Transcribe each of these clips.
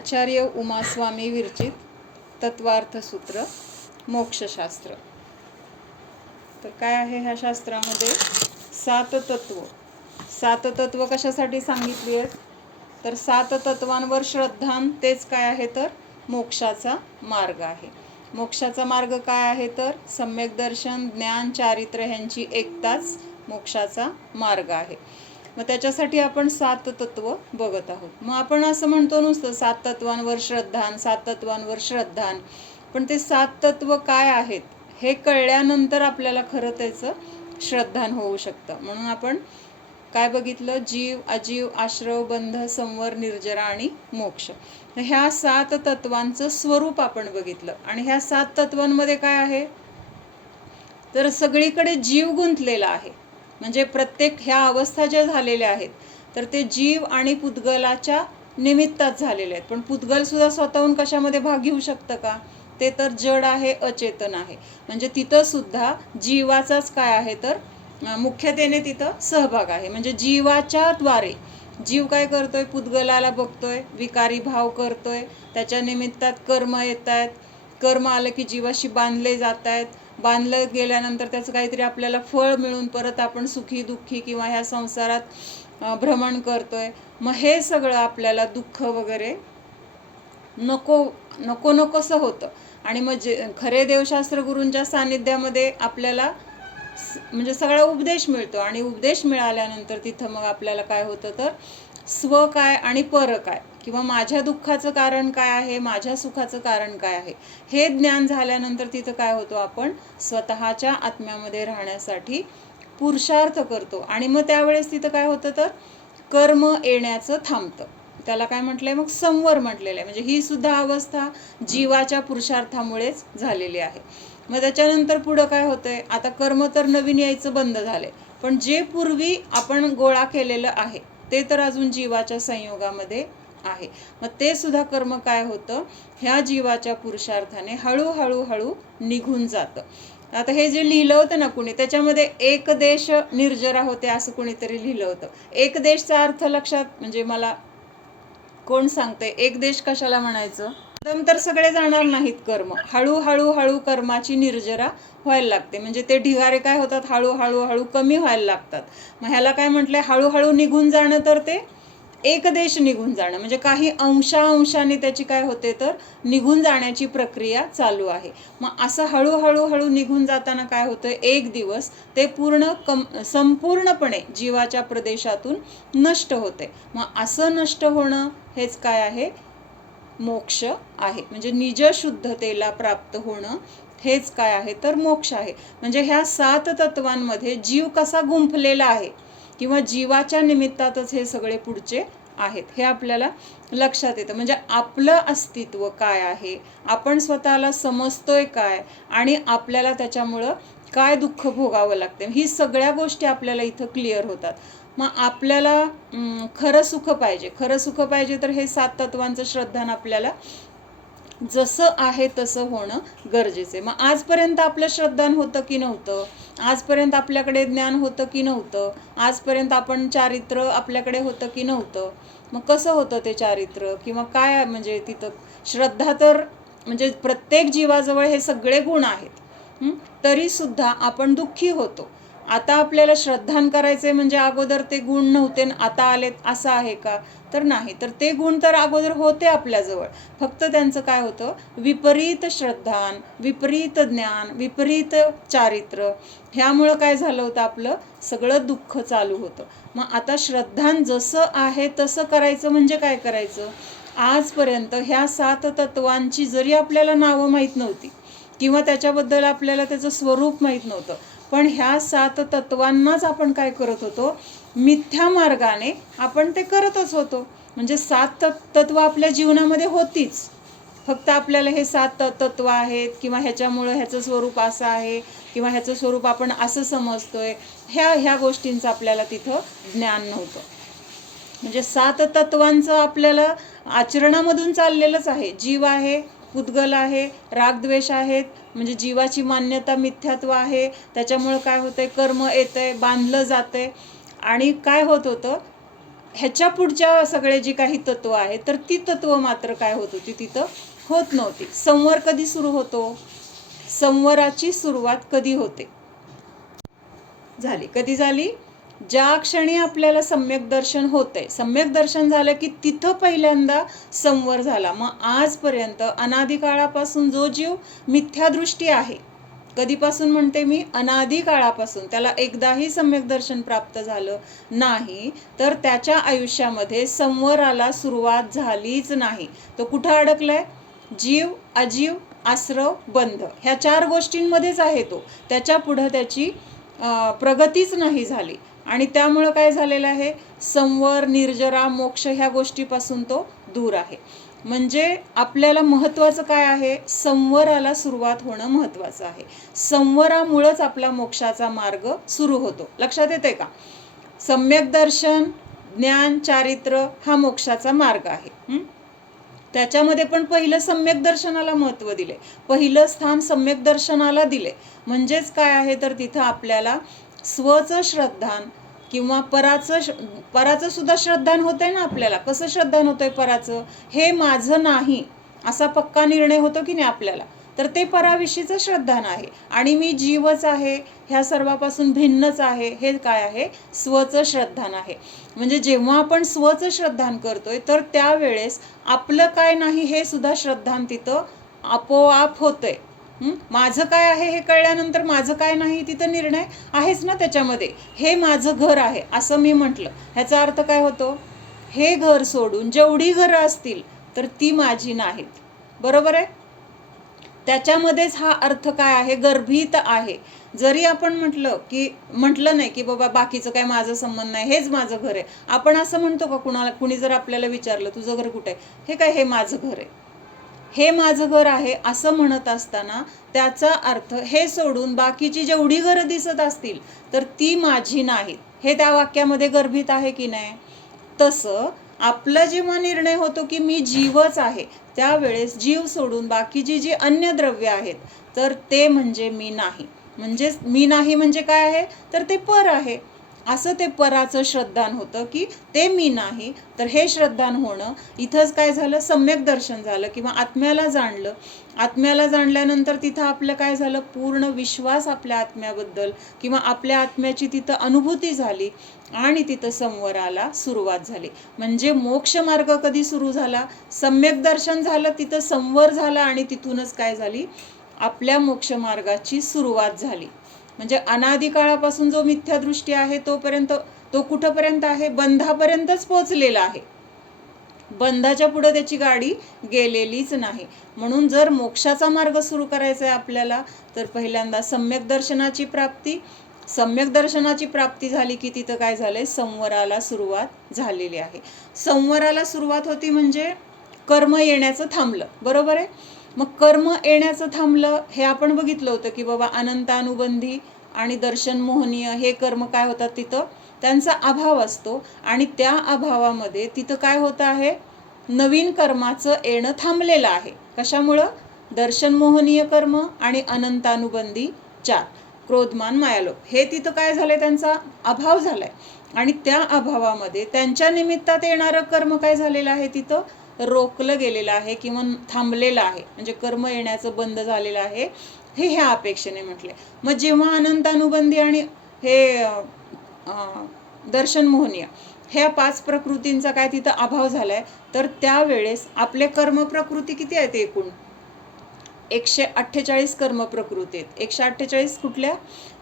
आचार्य उमास्वामी विरचित तत्वार्थसूत्र मोक्षशास्त्र। तर काय आहे ह्या शास्त्रामध्ये? सात तत्व कशासाठी सांगितली आहेत? तर 7 तत्वांवर श्रद्धान तेच काय आहे तर मोक्षाचा मार्ग आहे। मोक्षाचा मार्ग काय आहे तर सम्यक दर्शन, ज्ञान, चारित्र्य ह्यांची एकताच मोक्षाचा मार्ग आहे। मग त्याच्यासाठी आपण 7 तत्व बघत आहोत। मग आपण असं म्हणतो नुसतं 7 तत्वांवर श्रद्धान, 7 तत्वांवर श्रद्धान, पण ते 7 तत्व काय आहेत हे कळल्यानंतर आपल्याला खरं त्याचं श्रद्धान होऊ शकतं। म्हणून आपण काय बघितलं? जीव, अजीव, आश्रव, बंध, संवर, निर्जरा आणि मोक्ष। ह्या 7 तत्वांचं स्वरूप आपण बघितलं। आणि ह्या 7 तत्वांमध्ये काय आहे तर सगळीकडे जीव गुंतलेला आहे। म्हणजे प्रत्येक ह्या अवस्था ज्या झालेल्या आहेत तर ते जीव आणि पुद्गलाच्या निमित्तात झालेले आहेत। पण पुद्गल सुद्धा स्वतःहून कशामध्ये भाग घेऊ शकतं का? ते तर जड आहे, अचेतन आहे। म्हणजे तिथं सुद्धा जीवाचाच काय आहे तर मुख्यतेने तिथं सहभाग आहे। म्हणजे जीवाच्या द्वारे जीव काय करतोय? पुद्गलाला बघतोय, विकारी भाव करतोय, त्याच्या निमित्तात कर्म येत आहेत, कर्म आलं की जीवाशी बांधले जात आहेत, बांधलं गेल्यानंतर त्याचं काहीतरी आपल्याला फळ मिळून परत आपण सुखी दुःखी किंवा ह्या संसारात भ्रमण करतोय। मग हे सगळं आपल्याला दुःख वगैरे नको नको नकोसं होतं। आणि मग खरे देवशास्त्र गुरूंच्या सानिध्यामध्ये आपल्याला म्हणजे सगळा उपदेश मिळतो। आणि उपदेश मिळाल्यानंतर तिथं मग आपल्याला काय होतं तर स्व काय आणि पर काय, किंवा माझ्या दुःखाचं कारण काय आहे, माझ्या सुखाचं कारण काय आहे, हे ज्ञान झाल्यानंतर तिथं काय होतो? आपण स्वतःच्या आत्म्यामध्ये राहण्यासाठी पुरुषार्थ करतो। आणि मग त्यावेळेस तिथं काय होतं तर कर्म येण्याचं थांबतं। त्याला काय म्हटलंय मग? संवर म्हटलेलं आहे। म्हणजे ही सुद्धा अवस्था जीवाच्या पुरुषार्थामुळेच झालेली आहे। मग त्याच्यानंतर पुढं काय होतंय? आता कर्म तर नवीन यायचं बंद झालंय, पण जे पूर्वी आपण गोळा केलेलं आहे ते तर अजून जीवाच्या संयोगामध्ये आहे। मग ते सुद्धा कर्म काय होतं? ह्या जीवाच्या पुरुषार्थाने हळूहळू निघून जातं। आता हे जे लिहिलं होतं ना कुणी, त्याच्यामध्ये एक देश निर्जरा होते असं कुणीतरी लिहिलं होतं। एक देशचा अर्थ लक्षात म्हणजे मला कोण सांगते? एक देश कशाला म्हणायचं? एकदम तर सगळे जाणार नाहीत कर्म, हळूहळू कर्माची निर्जरा व्हायला लागते। म्हणजे ते ढिगारे काय होतात? हळूहळू कमी व्हायला लागतात। मग ह्याला काय म्हटलंय? हळूहळू निघून जाणं तर ते एक देश निघून जाणं, म्हणजे काही अंशाने त्याची काय होते तर निघून जाण्याची प्रक्रिया चालू आहे। मग असं हळूहळू निघून जाताना काय होतं? एक दिवस ते संपूर्णपणे जीवाच्या प्रदेशातून नष्ट होते। मग असं नष्ट होणं हेच काय आहे? मोक्ष आहे। म्हणजे निजशुद्धतेला प्राप्त होणं हेच काय आहे तर मोक्ष आहे। म्हणजे ह्या 7 तत्वांमध्ये जीव कसा गुंफलेला आहे किंवा जीवाच्या निमित्तातच हे सगळे पुढचे आहेत हे आपल्याला लक्षात येतं। म्हणजे आपलं अस्तित्व काय आहे, आपण स्वतःला समजतोय काय, आणि आपल्याला त्याच्यामुळं काय दुःख भोगावं लागते, ही सगळ्या गोष्टी आपल्याला इथं क्लिअर होतात। मग आपल्याला खरं सुख पाहिजे तर हे 7 तत्वांचं श्रद्धान आपल्याला जसं आहे तसं होणं गरजेचं आहे। मग आजपर्यंत आपलं श्रद्धान होतं की नव्हतं? आजपर्यंत आपल्याकडे ज्ञान होतं की नव्हतं? आजपर्यंत आपण चारित्र्य आपल्याकडे होतं की नव्हतं? मग कसं होतं ते चारित्र्य, किंवा काय म्हणजे तिथं श्रद्धा? तर म्हणजे प्रत्येक जीवाजवळ हे सगळे गुण आहेत, तरी सुद्धा आपण दुःखी होतो। आता आपल्याला श्रद्धान करायचंय म्हणजे अगोदर ते गुण नव्हते आता आलेत असं आहे का? तर नाही। तर ते गुण तर अगोदर होते आपल्याजवळ, फक्त त्यांचं काय होतं? विपरीत श्रद्धान, विपरीत ज्ञान, विपरीत चारित्र्य, ह्यामुळं काय झालं होतं? आपलं सगळं दुःख चालू होतं। मग आता श्रद्धान जसं आहे तसं करायचं म्हणजे काय करायचं? आजपर्यंत ह्या 7 तत्वांची जरी आपल्याला नावं माहीत नव्हती किंवा त्याच्याबद्दल आपल्याला त्याचं स्वरूप माहीत नव्हतं, पण ह्या 7 तत्वांनाच आपण काय करत होतो? मिथ्या मार्गाने आपण ते करतच होतो। म्हणजे 7 तत्व आपल्या जीवनामध्ये होतीच, फक्त आपल्याला हे 7 तत्व आहेत किंवा ह्याच्यामुळं ह्याचं स्वरूप असं आहे किंवा ह्याचं स्वरूप आपण असं समजतोय, ह्या गोष्टींचं आपल्याला तिथं ज्ञान नव्हतं। म्हणजे 7 तत्वांचं आपल्याला आचरणामधून चाललेलंच आहे। जीव आहे, पुद्गल आहे, रागद्वेष आहेत, म्हणजे जीवाची मान्यता मिथ्यात्व आहे, त्याच्यामुळं काय होतंय? कर्म येतंय, बांधलं जातंय, आणि काय होत होतं? ह्याच्या पुढच्या सगळे जी काही तत्व आहेत तर ती तत्व मात्र काय होत होती तिथं होत नव्हती. संवर कधी सुरू होतो? संवराची सुरुवात कधी होते? झाली. कधी झाली? ज्या क्षणी आपल्याला सम्यक दर्शन होतंय, सम्यक दर्शन झालं की तिथं पहिल्यांदा संवर झाला. मग आजपर्यंत अनादी काळापासून जो जीव मिथ्यादृष्टी आहे, कधीपासून म्हणते मी? अनादी काळापासून त्याला एकदाही सम्यक दर्शन प्राप्त झालं नाही, तर त्याच्या आयुष्यामध्ये संवराला सुरुवात झालीच नाही. तो कुठं अडकलाय? जीव, अजीव, आश्रव, बंध ह्या 4 गोष्टींमध्येच आहे तो. त्याच्या पुढं त्याची प्रगतीच नाही झाली आणि त्यामुळं काय झालेलं आहे? संवर, निर्जरा, मोक्ष ह्या गोष्टीपासून तो दूर आहे. म्हणजे आपल्याला महत्त्वाचं काय आहे? संवराला सुरुवात होणं महत्त्वाचं आहे. संवरामुळंच आपला मोक्षाचा मार्ग सुरू होतो. लक्षात येते का? सम्यक दर्शन, ज्ञान, चारित्र्य हा मोक्षाचा मार्ग आहे. त्याच्यामध्ये पण पहिलं सम्यक दर्शनाला महत्त्व दिले, पहिलं स्थान सम्यक दर्शनाला दिले. म्हणजेच काय आहे तर तिथं आपल्याला स्वचं श्रद्धान किंवा पराचं सुद्धा श्रद्धान होतंय ना आपल्याला. कसं श्रद्धान होतंय पराचं? हे माझं नाही असा पक्का निर्णय होतो की नाही आपल्याला, तर ते पराविषयीचं श्रद्धान आहे. आणि मी जीवच आहे, ह्या सर्वापासून भिन्नच आहे, हे काय आहे? स्वचं श्रद्धान आहे. म्हणजे जेव्हा आपण स्वचं श्रद्धान करतोय तर त्यावेळेस आपलं काय नाही हे सुद्धा श्रद्धान तिथं आपोआप होतंय. माझं काय आहे हे कळल्यानंतर माझं काय नाही तिथं निर्णय आहेच ना त्याच्यामध्ये. हे माझं घर आहे असं मी म्हटलं, ह्याचा अर्थ काय होतो? हे घर सोडून जेवढी घरं असतील तर ती माझी नाहीत. बरोबर आहे? त्याच्यामध्येच हा अर्थ काय आहे? गर्भित आहे. जरी आपण म्हटलं नाही की बाबा बाकीचं काय माझं संबंध नाही, हेच माझं घर आहे. आपण असं म्हणतो का? कुणी जर आपल्याला विचारलं तुझं घर कुठे आहे? हे काय? हे माझं घर आहे, हे माझं घर आहे असं म्हणत असताना त्याचा अर्थ हे सोडून बाकीची जेवढी घरं दिसत असतील तर ती माझी नाहीत, हे त्या वाक्यामध्ये गर्भित आहे की नाही? तसं आपला जेव्हा निर्णय होतो की मी जीवच आहे, त्यावेळेस जीव सोडून बाकीची जी अन्य द्रव्य आहेत तर ते म्हणजे मी नाही. म्हणजेच मी नाही म्हणजे काय आहे तर ते पर आहे. असं ते पराचं श्रद्धान होतं की ते मी नाही. तर हे श्रद्धान होणं इथंच काय झालं? सम्यक दर्शन झालं किंवा आत्म्याला जाणलं. आत्म्याला जाणल्यानंतर तिथं आपलं काय झालं? पूर्ण विश्वास आपल्या आत्म्याबद्दल किंवा आपल्या आत्म्याची तिथं अनुभूती झाली आणि तिथं संवराला सुरुवात झाली. म्हणजे मोक्ष मार्ग कधी सुरू झाला? सम्यक दर्शन झालं, तिथं संवर झाला आणि तिथूनच काय झाली? आपल्या मोक्ष मार्गाची सुरुवात झाली. म्हणजे अनादी काळापासून जो मिथ्यादृष्टी आहे तोपर्यंत तो कुठंपर्यंत आहे? बंधापर्यंतच पोहोचलेला आहे. बंधाच्या पुढे त्याची गाडी गेलेलीच नाही. म्हणून जर मोक्षाचा मार्ग सुरू करायचा आहे आपल्याला तर पहिल्यांदा सम्यक दर्शनाची प्राप्ती. सम्यक दर्शनाची प्राप्ती झाली की तिथं काय झालंय? संवराला सुरुवात झालेली आहे. संवराला सुरुवात होती म्हणजे कर्म येण्याचं थांबलं. बरोबर आहे? मग कर्म येण्याचं थांबलं हे आपण बघितलं होतं की बाबा अनंतानुबंधी आणि दर्शन मोहनीय हे कर्म काय होतात तिथं? त्यांचा अभाव असतो आणि त्या अभावामध्ये तिथं काय होतं आहे? नवीन कर्माचं येणं थांबलेलं आहे. कशामुळं? दर्शन मोहनीय कर्म आणि अनंतानुबंधी 4 क्रोधमान मायालोभ हे तिथं काय झालंय? त्यांचा अभाव झालाय आणि त्या अभावामध्ये त्यांच्या निमित्तात येणारं कर्म काय झालेलं आहे? तिथं रोखलं गेलेलं आहे किंवा थांबलेलं आहे. म्हणजे कर्म येण्याचं बंद झालेलं आहे हे ह्या अपेक्षेने म्हटले. मग जेव्हा अनंतानुबंधी आणि हे दर्शन मोहनीय ह्या 5 प्रकृतींचा काय तिथं अभाव झालाय तर त्यावेळेस आपले कर्म प्रकृती किती आहेत? एकूण 148 कर्म प्रकृती आहेत. 148 कुठल्या?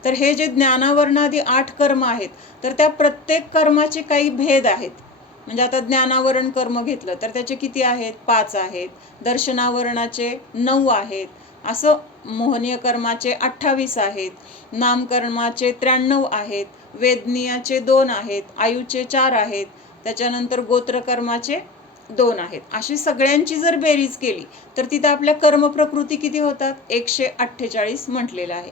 तर हे जे ज्ञानावरणादी 8 कर्म आहेत तर त्या प्रत्येक कर्माचे काही भेद आहेत. म्हणजे आता ज्ञानावरण कर्म घेतलं तर त्याचे किती आहेत? 5 आहेत. दर्शनावरणाचे 9 आहेत. असं मोहनीय कर्माचे 28 आहेत. नामकर्माचे 93 आहेत. वेदनीयाचे 2 आहेत. आयुचे 4 आहेत. त्याच्यानंतर गोत्रकर्माचे 2 आहेत. अशी सगळ्यांची जर बेरीज केली तर तिथं आपल्या कर्मप्रकृती किती होतात? 148 म्हटलेलं आहे.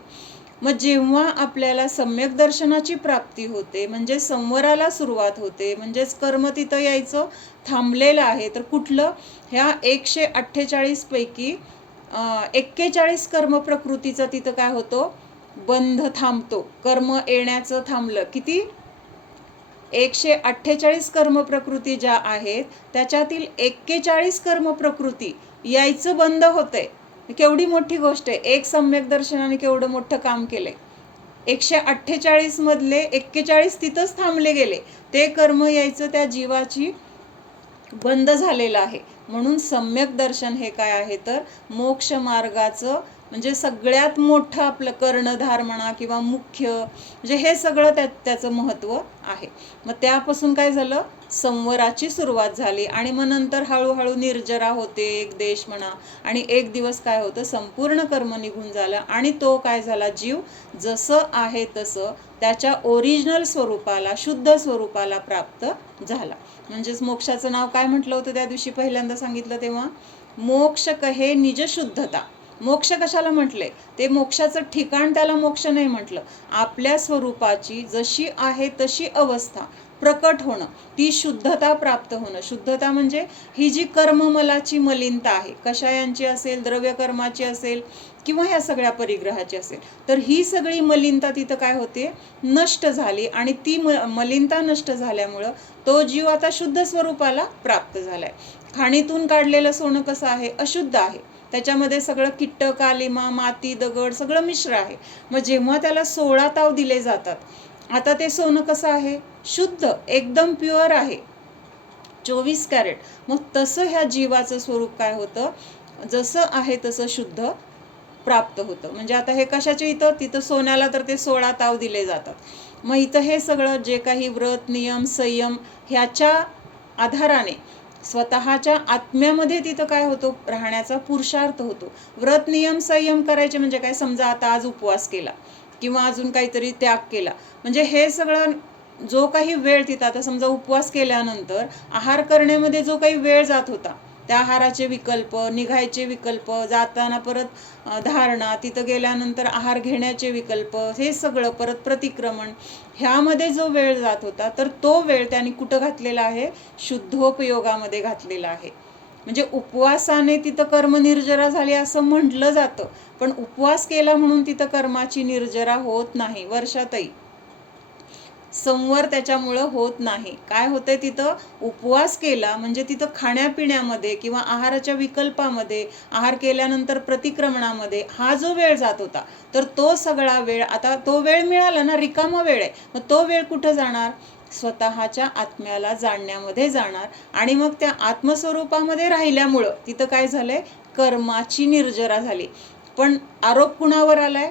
मग जेव्हा आपल्याला सम्यक दर्शनाची प्राप्ती होते म्हणजे संवराला सुरुवात होते, म्हणजेच कर्म तिथं यायचं थांबलेलं आहे. तर कुठलं? ह्या 148 पैकी 41 कर्म प्रकृतीचा तिथं काय होतो? बंध थांबतो. कर्म येण्याचं थांबलं. किती? 148 कर्मप्रकृती ज्या आहेत त्याच्यातील 41 कर्मप्रकृती यायचं बंद होतंय. केवढी मोठी गोष्ट आहे. एक सम्यक दर्शनाने केवढं मोठं काम केलंय. 148 मधले 41 तिथंच थांबले गेले. ते कर्म यायचं त्या जीवाची बंद झालेलं आहे. म्हणून सम्यक दर्शन हे काय आहे तर मोक्ष मार्गाचं म्हणजे सगळ्यात मोठं आपलं कर्णधार म्हणा किंवा मुख्य म्हणजे हे सगळं त्याचं महत्त्व आहे. मग त्यापासून काय झालं, संवराची सुरुवात झाली आणि मग नंतर हळूहळू निर्जरा होते एक देश म्हणा आणि एक दिवस काय होतं संपूर्ण कर्म निघून झालं आणि तो काय झाला, जीव जसं आहे तसं त्याच्या ओरिजिनल स्वरूपाला शुद्ध स्वरूपाला प्राप्त झाला. म्हणजेच मोक्षाचं नाव काय म्हटलं होतं त्या दिवशी पहिल्यांदा सांगितलं तेव्हा, मोक्ष कहे निज शुद्धता. मोक्ष कशाला म्हटले, ते मोक्षाचं ठिकाण त्याला मोक्ष नाही म्हटलं. आपल्या स्वरूपाची जशी आहे तशी अवस्था प्रकट होणं, ती शुद्धता प्राप्त होणं. शुद्धता म्हणजे ही जी कर्ममलाची मलिनता आहे, कशायांची असेल, द्रव्य कर्माची असेल किंवा ह्या सगळ्या परिग्रहाची असेल, तर ही सगळी मलिनता तिथं काय होते, नष्ट झाली आणि ती मलिनता नष्ट झाल्यामुळं तो जीव आता शुद्ध स्वरूपाला प्राप्त झालाय. खाणीतून काढलेलं सोनं कसं आहे, अशुद्ध आहे. त्याच्यामध्ये सगळं किट्ट, कालिमा, माती, दगड सगळं मिश्र आहे. मग जेव्हा त्याला 16 ताव दिले जातात, आता ते सोनं कसं आहे, शुद्ध एकदम प्युअर आहे, 24 कॅरेट. मग तसं ह्या जीवाचं स्वरूप काय होतं, जसं आहे तसं शुद्ध प्राप्त होतं. म्हणजे आता हे कशाचे इथं, तिथं सोन्याला तर ते 16 ताव दिले जातात. मग इथं हे सगळं जे काही व्रत, नियम, संयम ह्याच्या आधाराने स्वतःच्या आत्म्यामध्ये तिथं काय होतो, राहण्याचा पुरुषार्थ होतो. व्रत, नियम, संयम करायचे म्हणजे काय, समजा आता आज उपवास केला किंवा अजून काहीतरी त्याग केला, म्हणजे हे सगळं जो काही वेळ तिथं, आता समजा उपवास केल्यानंतर आहार करण्यामध्ये जो काही वेळ जात होता, त्या आहाराचे विकल्प, निघायचे विकल्प, जाताना परत धारणा, तिथं गेल्यानंतर आहार घेण्याचे विकल्प, हे सगळं परत प्रतिक्रमण, ह्यामध्ये जो वेळ जात होता, तर तो वेळ त्यांनी कुठं घातलेला आहे, शुद्धोपयोगामध्ये घातलेला आहे. म्हणजे उपवासाने तिथं कर्म निर्जरा झाली असं म्हटलं जातं, पण उपवास केला म्हणून तिथं कर्माची निर्जरा होत नाही. वर्षातही संवर त्याच्यामुळं होत नाही. काय होतंय, तिथं उपवास केला म्हणजे तिथं खाण्यापिण्यामध्ये किंवा आहाराच्या विकल्पामध्ये, आहार केल्यानंतर प्रतिक्रमणामध्ये हा जो वेळ जात होता, तर तो सगळा वेळ आता तो वेळ मिळाला ना, रिकामा वेळ आहे, मग तो वेळ कुठं जाणार, स्वतःच्या आत्म्याला जाणण्यामध्ये जाणार. आणि मग त्या आत्मस्वरूपामध्ये राहिल्यामुळं तिथं काय झालंय, कर्माची निर्जरा झाली. पण आरोप कुणावर आलाय,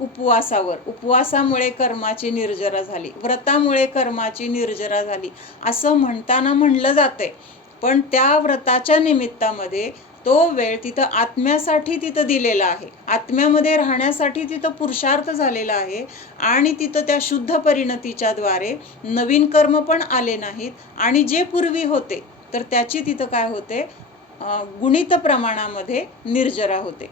उपवासावर. उपवासामुळे कर्माची निर्जरा झाली, व्रतामुळे कर्माची निर्जरा झाली असं म्हणताना म्हणलं जातंय. पण त्या व्रताच्या निमित्तामध्ये तो वेळ तिथं आत्म्यासाठी तिथं दिलेला आहे, आत्म्यामध्ये राहण्यासाठी तिथं पुरुषार्थ झालेला आहे आणि तिथं त्या शुद्ध परिणतीच्या द्वारे नवीन कर्म पण आले नाहीत आणि जे पूर्वी होते तर त्याची तिथं काय होते, गुणित प्रमाणामध्ये निर्जरा होते.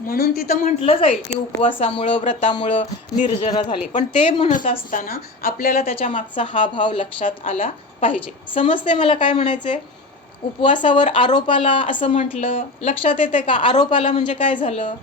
म्हणून तिथं म्हटलं जाईल की उपवासामुळं, व्रतामुळं निर्जरा झाली. पण ते म्हणत असताना आपल्याला त्याच्या मागचा हा भाव लक्षात आला पाहिजे. समजते मला काय म्हणायचंय, उपवासावर आरोप आला असं म्हटलं, लक्षात येते का, आरोप आला म्हणजे काय झालं,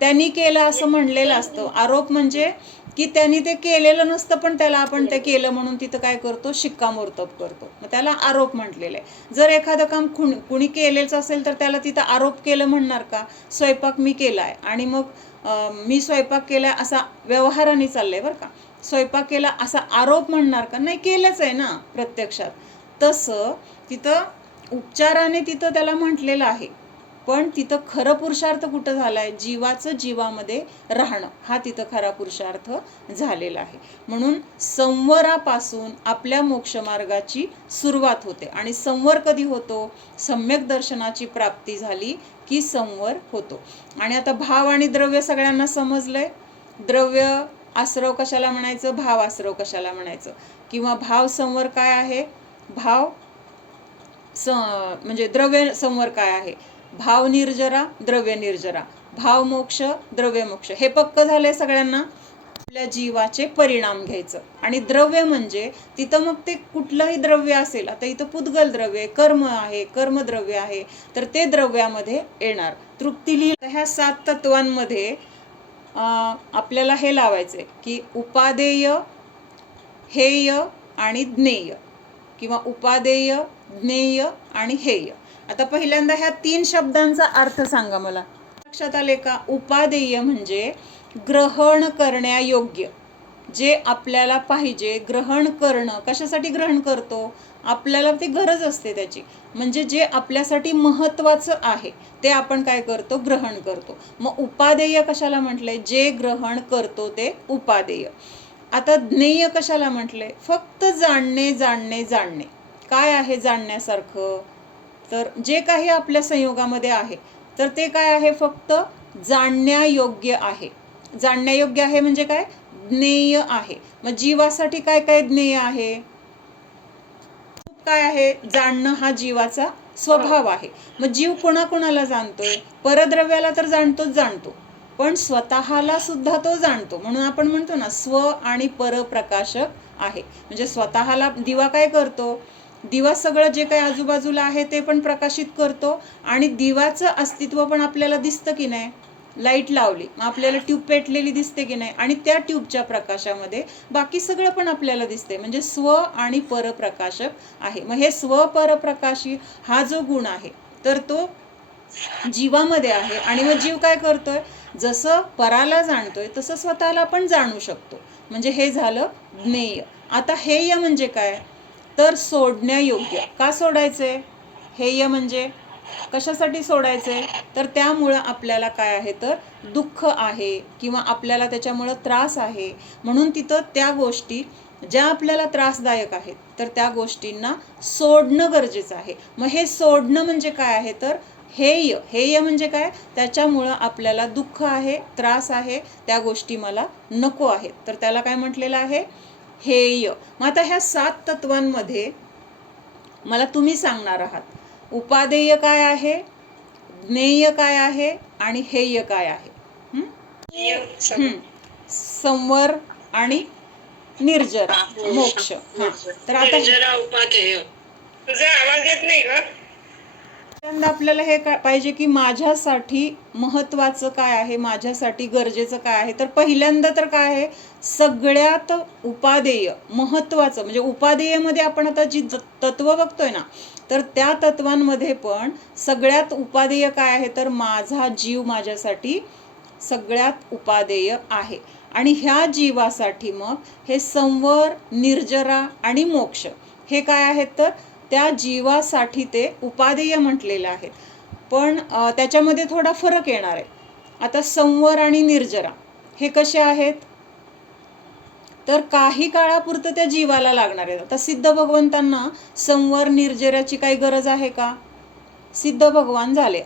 त्यांनी केलं असं म्हणलेलं असतं. आरोप म्हणजे की त्यांनी ते केलेलं नसतं पण त्याला आपण ते केलं म्हणून तिथं काय करतो, शिक्कामोर्तब करतो, मग त्याला आरोप म्हटलेलं आहे. जर एखादं काम कुणी केलेलं असेल तर त्याला तिथं आरोप केलं म्हणणार का, स्वयंपाक मी केला आहे आणि मग मी स्वयंपाक केला असा व्यवहाराने चाललंय बरं का, स्वयंपाक केला असा आरोप म्हणणार का, नाही, केलंच आहे ना प्रत्यक्षात. तसं तिथं उपचाराने तिथं त्याला म्हटलेलं आहे, पण तिथं खरं पुरुषार्थ कुठं झालाय, जीवाचं जीवामध्ये राहणं, हा तिथं खरा पुरुषार्थ झालेला आहे. म्हणून संवरापासून आपल्या मोक्षमार्गाची सुरुवात होते. आणि संवर कधी होतो, सम्यक दर्शनाची प्राप्ती झाली की संवर होतो. आणि आता भाव आणि द्रव्य सगळ्यांना समजलंय. द्रव्य आश्रव कशाला म्हणायचं, भाव आश्रव कशाला म्हणायचं, किंवा भाव संवर काय आहे, भाव म्हणजे द्रव्य संवर काय आहे, भाव निर्जरा, द्रव्य निर्जरा, भाव मोक्ष, द्रव्य मोक्ष, हे पक्क झालंय सगळ्यांना. आपल्या जीवाचे परिणाम घ्यायचं. आणि द्रव्य म्हणजे तिथं मग ते कुठलंही द्रव्य असेल, आता इथं पुद्गल द्रव्य, कर्म आहे, कर्मद्रव्य आहे, तर ते द्रव्यामध्ये येणार. तृप्ती लिहिलं. ह्या 7 तत्वांमध्ये आपल्याला हे लावायचंय की उपादेय हेय आणि ज्ञेय, किंवा उपादेय, ज्ञेय आणि हेय. आता पहिल्यांदा ह्या 3 शब्दांचा अर्थ सांगा मला. लक्षात आले का? उपादेय म्हणजे ग्रहण करण्यायोग्य, जे आपल्याला पाहिजे ग्रहण करणं. कशासाठी ग्रहण करतो? आपल्याला ती गरज असते त्याची, म्हणजे जे आपल्यासाठी महत्त्वाचं आहे ते आपण काय करतो? ग्रहण करतो. मग उपादेय कशाला म्हटलंय? जे ग्रहण करतो ते उपादेय. आता ज्ञेय कशाला म्हटलंय? फक्त जाणणे जाणणे जाणणे. काय आहे जाणण्यासारखं? तर जे काही आपल्या संयोगामध्ये आहे तर ते काय आहे? फक्त जाणण्यायोग्य आहे. जाणण्यायोग्य आहे म्हणजे काय? ज्ञेय आहे. मग जीवासाठी काय काय ज्ञेय आहे? काय आहे? जाणणं हा जीवाचा स्वभाव आहे. मग जीव कोणाकोणाला जाणतोय? परद्रव्याला तर जाणतो, पण स्वतःला सुद्धा तो जाणतो. म्हणून आपण म्हणतो ना, स्व आणि परप्रकाशक आहे. म्हणजे स्वतःला दिवा काय करतो? दिवा सगळं जे काही आजूबाजूला आहे ते पण प्रकाशित करतो, आणि दिवाचं अस्तित्व पण आपल्याला दिसतं की नाही? लाईट लावली मग आपल्याला ट्यूब पेटलेली दिसते की नाही? आणि त्या ट्यूबच्या प्रकाशामध्ये बाकी सगळं पण आपल्याला दिसते. म्हणजे स्व आणि परप्रकाशक आहे. मग हे स्व परप्रकाशी हा जो गुण आहे तर तो जीवामध्ये आहे. आणि मग जीव काय करतोय? जसं पराला जाणतोय तसं स्वतःला पण जाणू शकतो. म्हणजे हे झालं ज्ञेय. आता हेय म्हणजे काय? तर सोडण्यायोग्य. का सोडायचंय? हेय म्हणजे कशासाठी सोडायचंय? तर त्यामुळं आपल्याला काय आहे? तर दुःख आहे, किंवा आपल्याला त्याच्यामुळं त्रास आहे. म्हणून तिथं त्या गोष्टी ज्या आपल्याला त्रासदायक आहेत तर त्या गोष्टींना सोडणं गरजेचं आहे. मग हे सोडणं म्हणजे काय आहे? तर हेय. हेय म्हणजे काय? त्याच्यामुळं आपल्याला दुःख आहे, त्रास आहे, त्या गोष्टी मला नको आहेत, तर त्याला काय म्हटलेलं आहे? हेय. मग आता ह्या 7 तत्वांमध्ये मला तुम्ही सांगणार आहात, उपादेय काय आहे, ज्ञेय काय आहे आणि हेय काय आहे? संवर आणि निर्जरा, मोक्ष. तर आता तुझा आवाज येत नाही का? आपल्याला हे पाहिजे की माझ्यासाठी महत्त्वाचं काय आहे, माझ्यासाठी गरजेचं काय आहे. तर पहिल्यांदा तर काय आहे? सगळ्यात उपादेय महत्त्वाचं, म्हणजे उपादेयमध्ये आपण आता जी तत्व बघतोय ना, तर त्या तत्वांमध्ये पण सगळ्यात उपादेय काय आहे? तर माझा जीव माझ्यासाठी सगळ्यात उपादेय आहे. आणि ह्या जीवासाठी मग हे संवर, निर्जरा आणि मोक्ष हे काय आहेत? तर त्या जीवासाठी ते उपादेय म्हटलेलं आहे. पण त्याच्यामध्ये थोडा फरक येणार आहे. आता संवर आणि निर्जरा हे कसे आहेत? तर काही काळापुरतं त्या जीवाला लागणार आहेत. आता सिद्ध भगवंतांना संवर निर्जराची काही गरज आहे का? सिद्ध भगवान झाले,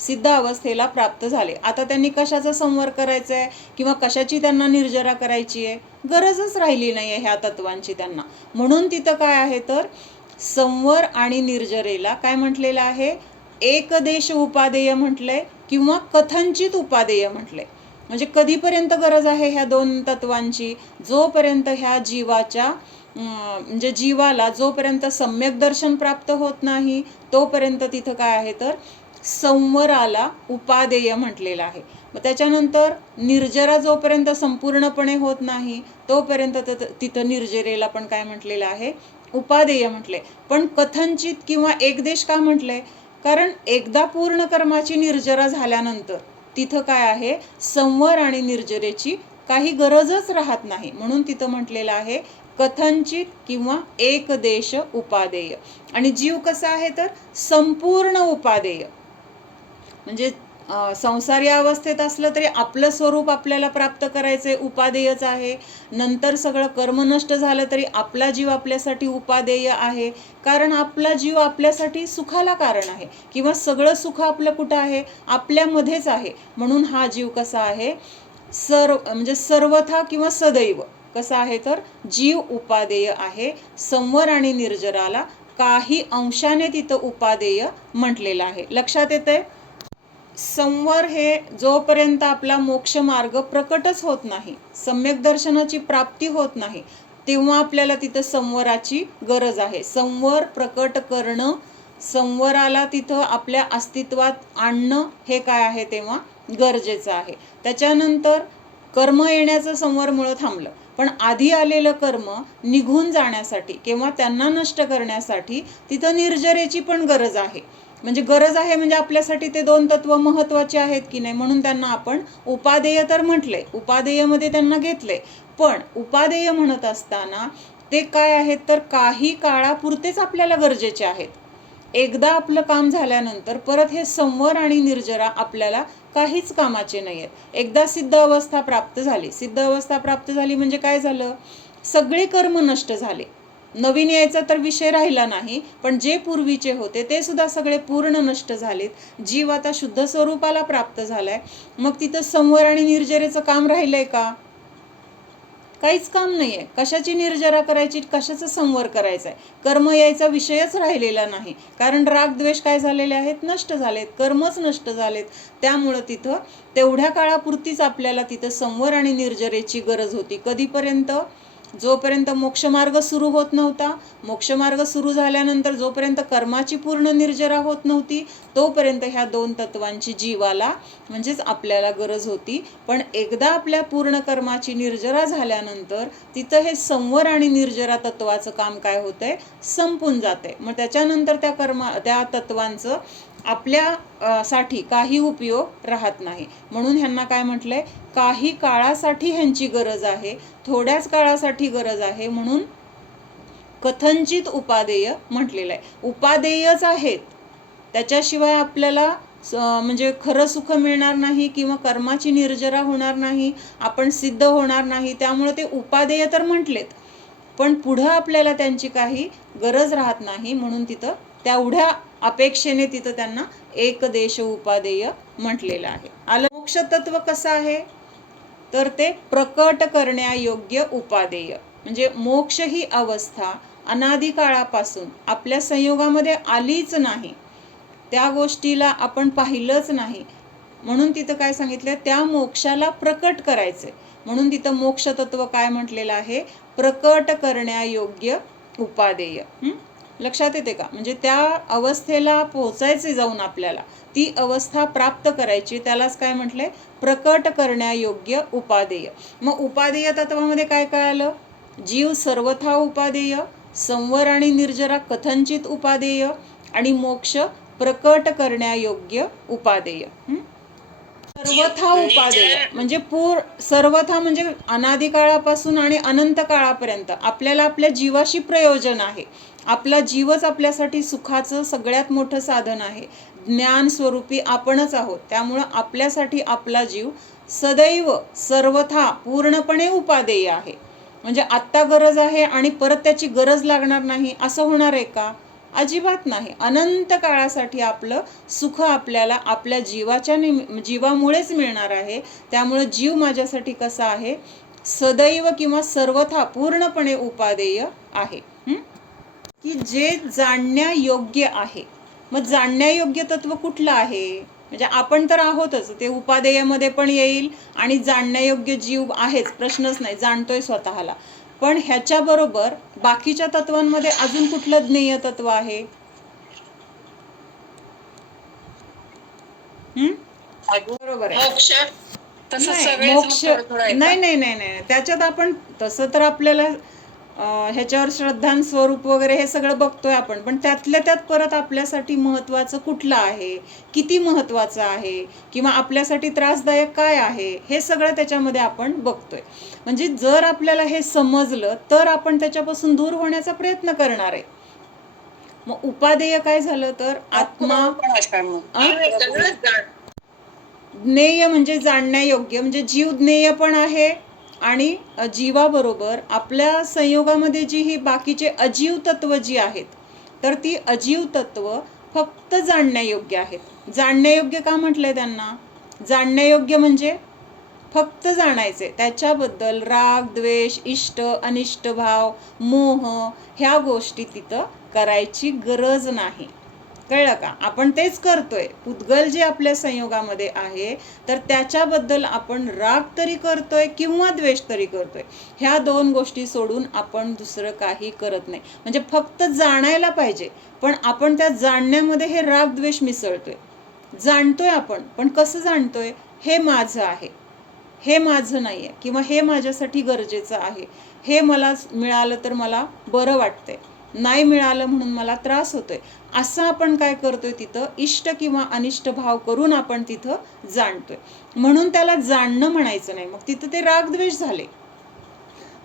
सिद्ध अवस्थेला प्राप्त झाले. आता त्यांनी कशाचा संवर करायचा आहे किंवा कशाची त्यांना निर्जरा करायची आहे? गरजच राहिली नाही आहे ह्या तत्वांची त्यांना. म्हणून तिथं काय आहे? तर संवर आणि निर्जरेला काय म्हटलेलं आहे? एकदेश उपादेय म्हटलंय, किंवा कथंचित उपादेय म्हटलंय. म्हणजे कधीपर्यंत गरज आहे ह्या 2 तत्वांची? जोपर्यंत ह्या जीवाच्या म्हणजे जीवाला जोपर्यंत सम्यक दर्शन प्राप्त होत नाही तोपर्यंत तिथं काय आहे? तर संवराला उपादेय म्हटलेलं आहे. मग त्याच्यानंतर निर्जरा जोपर्यंत संपूर्णपणे होत नाही तोपर्यंत तिथं निर्जरेला पण काय म्हटलेलं आहे? उपादेय म्हटले. पण कथंचित किंवा एकदेश का म्हटलंय? कारण एकदा पूर्ण कर्माची निर्जरा झाल्यानंतर तिथं काय आहे? संवर आणि निर्जरेची काही गरजच राहत नाही. म्हणून तिथं म्हटलेलं आहे कथंचित किंवा एकदेश उपादेय. आणि जीव कसा आहे? तर संपूर्ण उपादेय. म्हणजे संसारी अवस्थेत असलं तरी आपलं स्वरूप आपल्याला प्राप्त करायचंय, उपादेयच आहे. नंतर सगळं कर्म नष्ट झालं तरी आपला जीव आपल्यासाठी उपादेय आहे. कारण आपला जीव आपल्यासाठी सुखाला कारण आहे, किंवा सगळं सुख आपलं कुठं आहे? आपल्यामध्येच आहे. म्हणून हा जीव कसा आहे? म्हणजे सर्वथा किंवा सदैव कसा आहे? तर जीव उपादेय आहे. संवर आणि निर्जराला काही अंशाने तिथं उपादेय म्हटलेलं आहे. लक्षात येतंय? संवर हे जोपर्यंत आपला मोक्ष मार्ग प्रकटच होत नाही, सम्यक दर्शनाची प्राप्ती होत नाही, तेव्हा आपल्याला तिथं संवराची गरज आहे. संवर प्रकट करणं, संवराला तिथं आपल्या अस्तित्वात आणणं हे काय आहे? तेव्हा गरजेचं आहे. त्याच्यानंतर कर्म येण्याचं संवरमुळं थांबलं, पण आधी आलेलं कर्म निघून जाण्यासाठी किंवा त्यांना नष्ट करण्यासाठी तिथं निर्जरेची पण गरज आहे. म्हणजे गरज आहे म्हणजे आपल्यासाठी ते दोन तत्व महत्त्वाचे आहेत की नाही, म्हणून त्यांना आपण उपादेय तर म्हटले, उपादेयमध्ये त्यांना घेतले. पण उपादेय म्हणत असताना ते काय आहेत तर काही काळापुरतेच आपल्याला गरजेचे आहेत. एकदा आपलं काम झाल्यानंतर परत हे संवर आणि निर्जरा आपल्याला काहीच कामाचे नाही आहेत. एकदा सिद्ध अवस्था प्राप्त झाली, सिद्ध अवस्था प्राप्त झाली म्हणजे काय झालं, सगळे कर्म नष्ट झाले. नवीन यायचा तर विषय राहिला नाही, पण जे पूर्वीचे होते ते सुद्धा सगळे पूर्ण नष्ट झालेत. जीव आता शुद्ध स्वरूपाला प्राप्त झालाय. मग तिथं संवर आणि निर्जरेचं काम राहिलंय का? काहीच काम नाही आहे. कशाची निर्जरा करायची, कशाचं संवर करायचं आहे? कर्म यायचा विषयच राहिलेला नाही, कारण राग द्वेष काय झालेले आहेत, नष्ट झालेत, कर्मच नष्ट झालेत. त्यामुळं तिथं तेवढ्या काळापुरतीच आपल्याला तिथं संवर आणि निर्जरेची गरज होती. कधीपर्यंत? जोपर्यंत मोक्षमार्ग सुरू होत नव्हता. मोक्षमार्ग सुरू झाल्यानंतर जोपर्यंत कर्माची पूर्ण निर्जरा होत नव्हती तोपर्यंत ह्या दोन तत्वांची जीवाला म्हणजेच आपल्याला गरज होती. पण एकदा आपल्या पूर्ण कर्माची निर्जरा झाल्यानंतर तिथं हे संवर आणि निर्जरा तत्वाचं काम काय होतंय, संपून जाते. मग त्याच्यानंतर त्या तत्वांचं आपल्या साठी काही उपयोग राहत नाही. म्हणून ह्यांना काय म्हटलंय, काही काळासाठी ह्यांची गरज आहे, थोड्याच काळासाठी गरज आहे, म्हणून कथंचित उपादेय म्हटलेलं आहे. उपादेयच आहेत, त्याच्याशिवाय आपल्याला म्हणजे खरं सुख मिळणार नाही किंवा कर्माची निर्जरा होणार नाही, आपण सिद्ध होणार नाही. त्यामुळे ते उपादेय तर म्हटलेत, पण पुढं आपल्याला त्यांची काही गरज राहत नाही. म्हणून तिथं तेवढ्या अपेक्षेने तिथं त्यांना एकदेश उपादेय म्हटलेलं आहे. आलं. मोक्ष तत्व कसं आहे तर ते प्रकट करण्यायोग्य उपादेय. म्हणजे मोक्ष ही अवस्था अनादी काळापासून आपल्या संयोगामध्ये आलीच नाही, त्या गोष्टीला आपण पाहिलंच नाही. म्हणून तिथं काय सांगितलं, त्या मोक्षाला प्रकट करायचंय. म्हणून तिथं मोक्ष तत्व काय म्हटलेलं आहे, प्रकट करण्यायोग्य उपादेय. लक्षात येते का? म्हणजे त्या अवस्थेला पोहोचायचे जाऊन आपल्याला, ती अवस्था प्राप्त करायची, त्यालाच काय म्हटलंय, प्रकट करण्यायोग्य उपादेय. मग उपादेय तत्वामध्ये काय काय आलं, जीव सर्वथा उपादेय, संवर आणि निर्जरा कथंचित उपादेय आणि मोक्ष प्रकट करण्यायोग्य उपादेय. सर्वथा उपादेय म्हणजे सर्वथा म्हणजे अनादी काळापासून आणि अनंत काळापर्यंत आपल्याला आपल्या जीवाशी प्रयोजन आहे. आपला जीवच आपल्यासाठी सुखाचं सगळ्यात मोठं साधन आहे. ज्ञान स्वरूपी आपणच आहोत. त्यामुळं आपल्यासाठी आपला जीव सदैव सर्वथा पूर्णपणे उपादेय आहे. म्हणजे आत्ता गरज आहे आणि परत त्याची गरज लागणार नाही असं होणार आहे का? अजिबात नाही. अनंत काळासाठी आपलं सुख आपल्याला आपल्या जीवामुळेच मिळणार आहे. त्यामुळं जीव माझ्यासाठी कसा आहे, सदैव किंवा सर्वथा पूर्णपणे उपादेय आहे. की जे जाणण्यायोग्य आहे. मग जाणण्यायोग्य तत्व कुठलं आहे, म्हणजे आपण तर आहोतच, ते उपादेयामध्ये पण येईल आणि जाणण्यायोग्य जीव आहेच, प्रश्नच नाही, जाणतोय स्वतःला. पण ह्याच्याबरोबर बाकीच्या तत्वांमध्ये अजून कुठलं ज्ञेय तत्व आहे? बरोबर आहे, मोक्ष. नाही नाही नाही नाही, त्याच्यात आपण तसं तर आपल्याला ह्याच्यावर श्रद्धान स्वरूप वगैरे हे सगळं बघतोय आपण, पण त्यातल्या त्यात परत आपल्यासाठी महत्त्वाचं कुठलं आहे, किती महत्त्वाचं आहे, किंवा आपल्यासाठी त्रासदायक काय आहे, हे सगळं त्याच्यामध्ये आपण बघतोय. म्हणजे जर आपल्याला हे समजलं तर आपण त्याच्यापासून दूर होण्याचा प्रयत्न करणार आहे. मग उपादेय काय झालं तर आत्मा, ज्ञेय म्हणजे जाणण्यायोग्य, म्हणजे जीव ज्ञेय पण आहे आणि जीवाबरोबर आपल्या संयोगामध्ये जी ही बाकीचे अजीव तत्व जी आहेत तर ती अजीव तत्व फक्त जाणण्यायोग्य आहेत. जाणण्यायोग्य का म्हटलंय त्यांना? जाणण्यायोग्य म्हणजे फक्त जाणायचे, त्याच्याबद्दल राग द्वेष इष्ट अनिष्ट भाव मोह ह्या गोष्टी तिथं करायची गरज नाही. कळलं का? आपण तेच करतोय. पुद्गल जे आपल्या संयोगामध्ये आहे तर त्याच्याबद्दल आपण राग तरी करतोय किंवा द्वेष तरी करतोय, ह्या दोन गोष्टी सोडून आपण दुसरं काही करत नाही. म्हणजे फक्त जाणायला पाहिजे, पण आपण त्या जाणण्यामध्ये हे राग द्वेष मिसळतोय. जाणतोय आपण, पण कसं जाणतोय, हे माझं आहे, हे माझं नाही आहे किंवा हे माझ्यासाठी गरजेचं आहे, हे मला मिळालं तर मला बरं वाटतंय, नाही मिळालं म्हणून मला त्रास होतोय, असं आपण काय करतोय तिथं इष्ट किंवा अनिष्ट भाव करून आपण तिथं जाणतोय. म्हणून त्याला जाणणं म्हणायचं नाही, मग तिथं ते रागद्वेष झाले.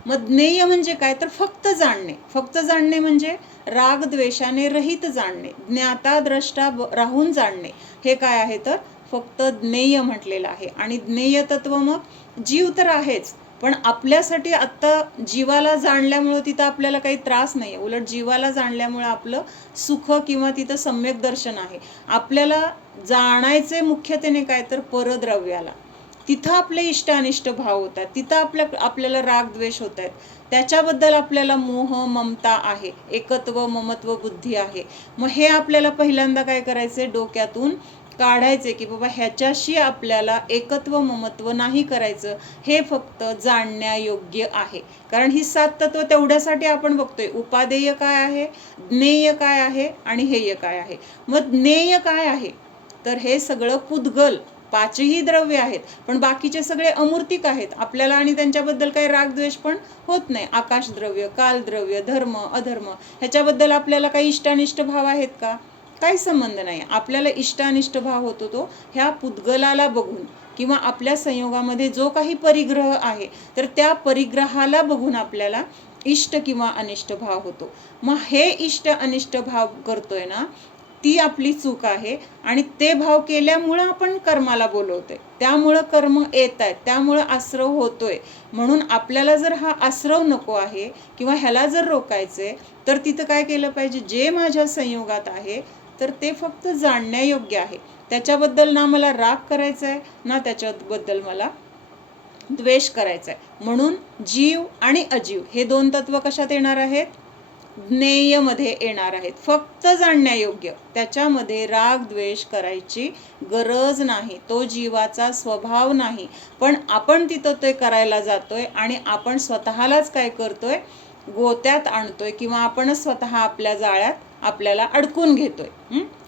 मग ज्ञेय म्हणजे काय तर फक्त जाणणे. फक्त जाणणे म्हणजे रागद्वेषाने रहित जाणणे, ज्ञाता द्रष्टा राहून जाणणे, हे काय आहे तर फक्त ज्ञेय म्हटलेलं आहे. आणि ज्ञेय तत्व मग जीव तर आहेच, पण आपल्यासाठी आत्ता जीवाला जाणल्यामुळं तिथं आपल्याला काही त्रास नाही आहे, उलट जीवाला जाणल्यामुळं आपलं सुख किंवा तिथं सम्यक दर्शन आहे. आपल्याला जाणायचे मुख्यतेने काय तर परद्रव्याला, तिथं आपले इष्ट अनिष्ट भाव होतात, तिथं आपल्याला राग द्वेष होत आहेत, त्याच्याबद्दल आपल्याला मोह ममता आहे, एकत्व ममत्व बुद्धी आहे. मग हे आपल्याला पहिल्यांदा काय करायचे, डोक्यातून काढायचे की बाबा ह्याच्याशी आपल्याला एकत्व ममत्व नाही करायचं, हे फक्त जाणण्यायोग्य आहे. कारण ही 7 तत्व तेवढ्यासाठी आपण बघतोय. उपादेय काय आहे, ज्ञेय काय आहे आणि हेय काय आहे. मग ज्ञेय काय आहे तर हे सगळं पुद्गल 5ही द्रव्य आहेत, पण बाकीचे सगळे अमूर्तिक आहेत आपल्याला, आणि त्यांच्याबद्दल काही रागद्वेष पण होत नाही. आकाश द्रव्य, कालद्रव्य, धर्म अधर्म, ह्याच्याबद्दल आपल्याला काही इष्टानिष्ट भाव आहेत का, काही संबंध नाही. आपल्याला इष्टानिष्ट भाव होतो तो ह्या पुद्गलाला बघून किंवा आपल्या संयोगामध्ये जो काही परिग्रह आहे तर त्या परिग्रहाला बघून आपल्याला इष्ट किंवा अनिष्ट भाव होतो. मग हे इष्ट अनिष्ट भाव करतोय ना, ती आपली चूक आहे. आणि ते भाव केल्यामुळं आपण कर्माला बोलवतोय, त्यामुळं कर्म येत आहेत, त्यामुळं आश्रव होतोय. म्हणून आपल्याला जर हा आश्रव नको आहे किंवा ह्याला जर रोकायचंय तर तिथं काय केलं पाहिजे, जे माझ्या संयोगात आहे तर ते फक्त जाणण्यायोग्य आहे. त्याच्याबद्दल ना मला राग करायचा आहे ना त्याच्याबद्दल मला द्वेष करायचा आहे. म्हणून जीव आणि अजीव हे 2 तत्व कशात येणार आहेत, ज्ञेयमध्ये येणार आहेत, फक्त जाणण्यायोग्य. त्याच्यामध्ये राग द्वेष करायची गरज नाही, तो जीवाचा स्वभाव नाही. पण आपण तिथं ते करायला जातोय आणि आपण स्वतःलाच काय करतोय, गोत्यात आणतोय किंवा आपणच स्वतः आपल्या जाळ्यात आपल्याला अडकून घेतोय.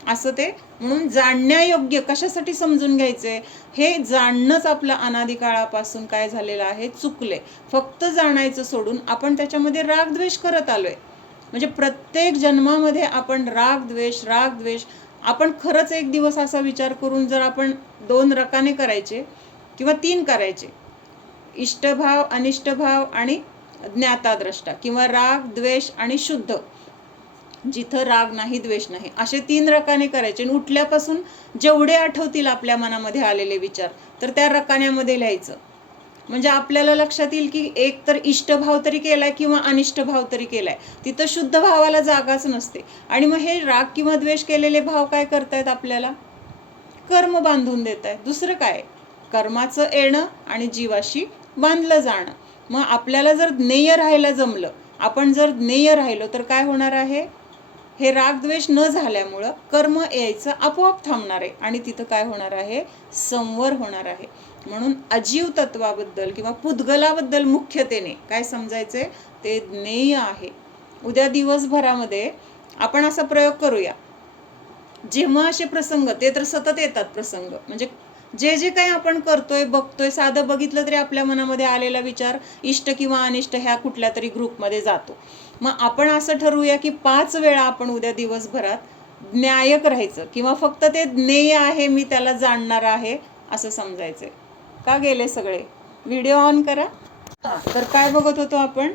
असं ते. म्हणून जाणण्यायोग्य कशासाठी समजून घ्यायचंय, हे जाणणंच आपलं अनादिकाळापासून काय झालेलं आहे, चुकले. फक्त जाणायचं सोडून आपण त्याच्यामध्ये रागद्वेष करत आलोय. म्हणजे प्रत्येक जन्मामध्ये आपण रागद्वेष रागद्वेष, आपण खरंच एक दिवस असा विचार करून जर आपण 2 रकाने करायचे किंवा 3 करायचे, इष्टभाव अनिष्टभाव आणि ज्ञाताद्रष्टा, किंवा राग द्वेष आणि शुद्ध, जिथं राग नाही द्वेष नाही, असे 3 रकाने करायचे. आणि उठल्यापासून जेवढे आठवतील आपल्या मनामध्ये आलेले विचार तर त्या रकान्यामध्ये लिहायचं. म्हणजे आपल्याला लक्षात येईल की एक तर इष्टभाव तरी केलाय किंवा अनिष्ट भाव तरी केलाय, तिथं शुद्ध भावाला जागाच नसते. आणि मग हे राग किंवा द्वेष केलेले भाव काय करतायत, आपल्याला कर्म बांधून देत आहेत. दुसरं काय, कर्माचं येणं आणि जीवाशी बांधलं जाणं. मग आपल्याला जर ज्ञेय राहायला जमलं, आपण जर ज्ञेय राहिलो तर काय होणार आहे, हे रागद्वेष न झाल्यामुळं कर्म यायचं आपोआप थांबणार आहे आणि तिथं काय होणार आहे, संवर होणार आहे. म्हणून अजीव तत्वाबद्दल किंवा पुद्गलाबद्दल मुख्यतेने काय समजायचंय, ते ज्ञेय आहे. उद्या दिवसभरामध्ये आपण असा प्रयोग करूया, जेव्हा असे प्रसंग, ते तर सतत येतात प्रसंग, म्हणजे जे जे काही आपण करतोय बघतोय, साधं बघितलं तरी आपल्या मनामध्ये आलेला विचार इष्ट किंवा अनिष्ट ह्या कुठल्या तरी ग्रुपमध्ये जातो. मग आपण असं ठरवूया की 5 वेळा आपण उद्या दिवसभरात न्यायक राहायचं किंवा फक्त ते ज्ञेय आहे, मी त्याला जाणणार आहे असं समजायचंय. का गेले सगळे, व्हिडिओ ऑन करा. तर काय बघत होतो आपण,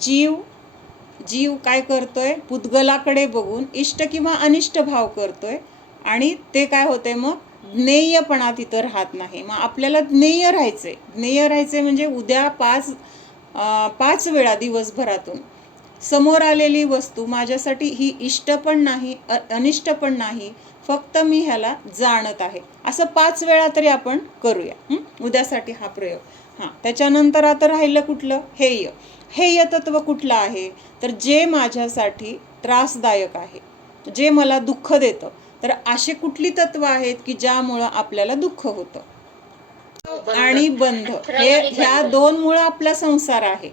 जीव काय करतोय, पुद्गलाकडे बघून इष्ट किंवा अनिष्ट भाव करतोय आणि ते काय होतंय, मग ज्ञेयपणा तिथं राहत नाही. मग आपल्याला ज्ञेय राहायचंय म्हणजे उद्या 5 वेळा दिवसभरातून समोर आलेली वस्तू माझ्यासाठी ही इष्ट पण नाही अनिष्ट पण नाही, फक्त मी ह्याला जाणत आहे, असं 5 वेळा तरी आपण करूया उद्यासाठी हा प्रयोग. त्याच्यानंतर आता राहिलं कुठलं, हेय तत्व कुठलं आहे तर जे माझ्यासाठी त्रासदायक आहे, जे मला दुःख देतं. तर असे कुठली तत्व आहेत की ज्यामुळं आपल्याला दुःख होतं, आणि बंध, ह्या 2 मुळं आपला संसार आहे.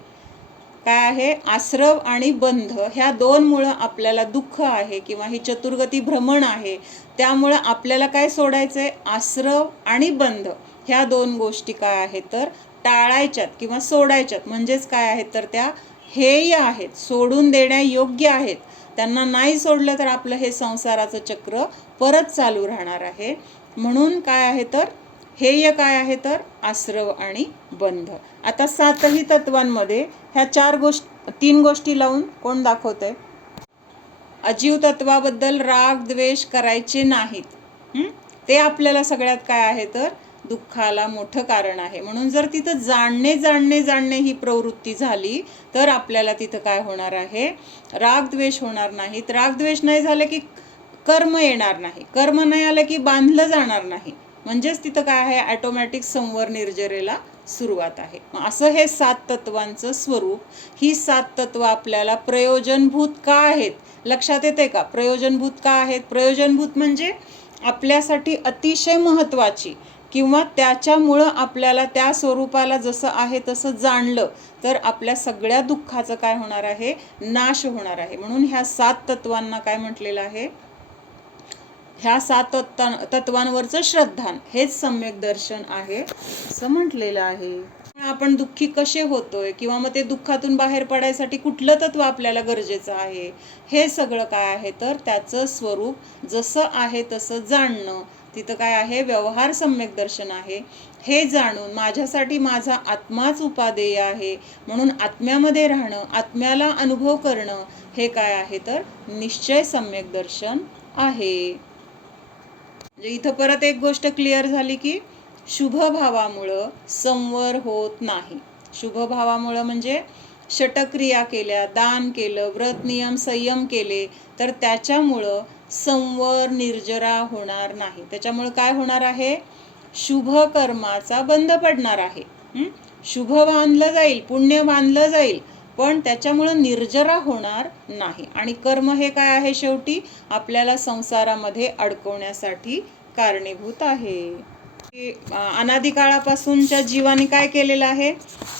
काय आहे, आश्रव आणि बंध, ह्या 2 मुळं आपल्याला दुःख आहे किंवा ही चतुर्गती भ्रमण आहे. त्यामुळं आपल्याला काय सोडायचंय, आश्रव आणि बंध ह्या दोन गोष्टी काय आहेत तर टाळायच्यात किंवा सोडायच्यात. म्हणजेच काय आहेत तर त्या हेय आहेत, सोडून देण्यायोग्य आहेत. त्यांना नाही सोडलं तर आपलं हे संसाराचं चक्र परत चालू राहणार आहे. म्हणून काय आहे तर हेय काय आहे तर आश्रव आणि बंध. आता 7ही तत्वांमध्ये ह्या 3 गोष्टी लावून कोण दाखवतंय? अजीव तत्वाबद्दल राग द्वेष करायचे नाहीत. ते आपल्याला सगळ्यात काय आहे तर दुःखाला मोठं कारण आहे. म्हणून जर तिथं जाणणे ही प्रवृत्ती झाली तर आपल्याला तिथं काय होणार आहे? राग द्वेष होणार नाहीत. राग द्वेष नाही झालं की कर्म येणार नाही. कर्म नाही आलं की बांधलं जाणार नाही. म्हणजेच तिथं काय आहे? ऑटोमॅटिक संवर निर्जरेला सुरुवात आहे. असं हे 7 तत्वांचं स्वरूप. ही 7 तत्व आपल्याला प्रयोजनभूत का आहेत? लक्षात येते का? प्रयोजनभूत का आहेत? प्रयोजनभूत म्हणजे आपल्यासाठी अतिशय महत्त्वाची, किंवा त्याच्यामुळं आपल्याला त्या स्वरूपाला जसं आहे तसं जाणलं तर आपल्या सगळ्या दुःखाचं काय होणार आहे? नाश होणार आहे. म्हणून ह्या 7 तत्वांना काय म्हटलेलं आहे? ह्या 7 तत्वांवरचं श्रद्धान हेच सम्यक दर्शन आहे असं म्हटलेलं आहे. आपण दुःखी कसे होतोय, किंवा मग ते दुःखातून बाहेर पडायसाठी कुठलं तत्व आपल्याला गरजेचं आहे, हे सगळं काय आहे तर त्याचं स्वरूप जसं आहे तसं जाणणं. तिथं काय आहे? व्यवहार सम्यक दर्शन आहे. हे जाणून माझ्यासाठी माझा आत्माच उपादेय आहे, म्हणून आत्म्यामध्ये राहणं, आत्म्याला अनुभव करणं, हे काय आहे तर निश्चय सम्यक दर्शन आहे. म्हणजे इथं परत एक गोष्ट क्लिअर झाली की शुभ भावामुळं संवर होत नाही. शुभ भावामुळं म्हणजे षटक्रिया केल्या, दान केलं, व्रत नियम संयम केले तर त्याच्यामुळं संवर निर्जरा होणार नाही. त्याच्यामुळं काय होणार आहे? शुभ कर्माचा बंध पडणार आहे. शुभ बांधलं जाईल, पुण्य बांधलं जाईल, पण त्याच्यामुळं निर्जरा होणार नाही. आणि कर्म हे काय आहे? शेवटी आपल्याला संसारामध्ये अडकवण्यासाठी कारणीभूत आहे. अनादिकाळापासूनच्या जीवाने काय केलेलं आहे?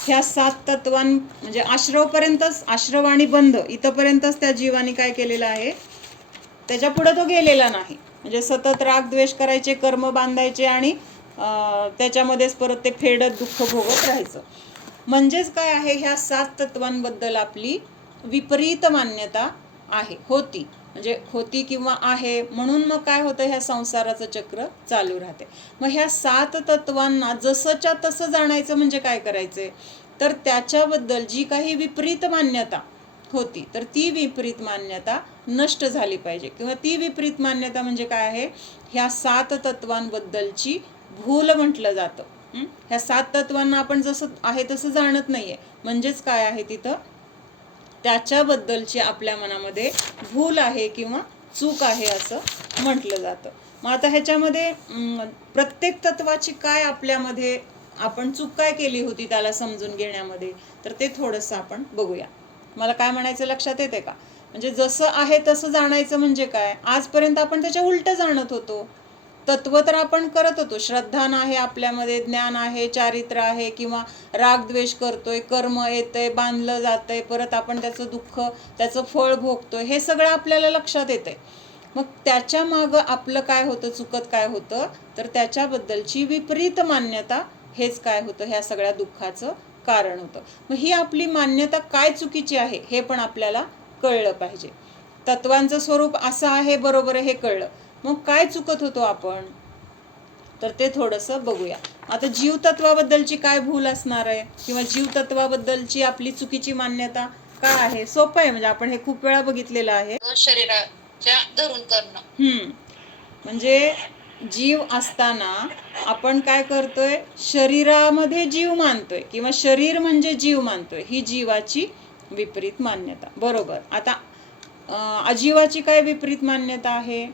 ह्या 7 तत्वां म्हणजे आश्रवपर्यंतच, आश्रव आणि बंध इथंपर्यंतच त्या जीवाने काय केलेलं आहे? त्याच्या पुढे तो गेलेला नाही. म्हणजे सतत राग द्वेष करायचे, कर्म बांधायचे आणि त्याच्यामध्येच परत ते फेडत दुःख भोगत राहायचं. म्हणजेच काय आहे? ह्या 7 तत्वांबद्दल आपली विपरीत मान्यता आहे, होती. म्हणजे होती किंवा आहे, म्हणून मग काय होतं? ह्या संसाराचं चक्र चालू राहते. मग ह्या 7 तत्वांना जसंच्या तसं जाणायचं म्हणजे काय करायचंय तर त्याच्याबद्दल जी काही विपरीत मान्यता होती तर ती विपरीत मान्यता नष्ट झाली पाहिजे. किंवा ती विपरीत मान्यता म्हणजे काय आहे? ह्या 7 तत्वांबद्दलची भूल म्हटलं जातं. ह्या 7 तत्वांना आपण जसं आहे तसं जाणत नाहीये. म्हणजेच काय आहे? तिथं त्याच्याबद्दलची आपल्या मनामध्ये भूल आहे किंवा चूक आहे असं म्हटलं जातं. मग आता ह्याच्यामध्ये प्रत्येक तत्वाची काय आपल्यामध्ये आपण चूक काय केली होती त्याला समजून घेण्यामध्ये, तर ते थोडंसं आपण बघूया. मला काय म्हणायचं लक्षात येते का? म्हणजे जसं आहे तसं जाणायचं म्हणजे काय? आजपर्यंत आपण त्याच्या उलटं जाणत होतो. तत्व तर आपण करत होतो, श्रद्धान आहे आपल्यामध्ये, ज्ञान आहे, चारित्र्य आहे, किंवा राग द्वेष करतोय, कर्म येतंय, बांधलं जातंय, परत आपण त्याचं दुःख, त्याचं फळ भोगतोय, हे सगळं आपल्याला लक्षात येतंय. मग त्याच्या मागं आपलं काय होतं? चुकत काय होतं तर त्याच्याबद्दलची विपरीत मान्यता हेच काय होतं? ह्या सगळ्या दुःखाचं कारण होतं. मग ही आपली मान्यता काय चुकीची आहे हे पण आपल्याला कळलं पाहिजे. तत्वांचं स्वरूप असं आहे, बरोबर आहे, हे कळलं. मग काय चुकत होतो आपण तर ते थोडंसं बघूया. आता जीवतत्वाबद्दलची काय भूल असणार आहे, किंवा जीवतत्वाबद्दलची आपली चुकीची मान्यता काय आहे? सोपं आहे. म्हणजे आपण हे खूप वेळा बघितलेलं आहे. शरीराच्या धरून करणं. म्हणजे जीव असताना आपण काय करतोय? शरीरामध्ये जीव मानतोय, किंवा शरीर म्हणजे जीव मानतोय. ही जीवाची विपरीत मान्यता. बरोबर. आता अजीवाची काय विपरीत मान्यता आहे?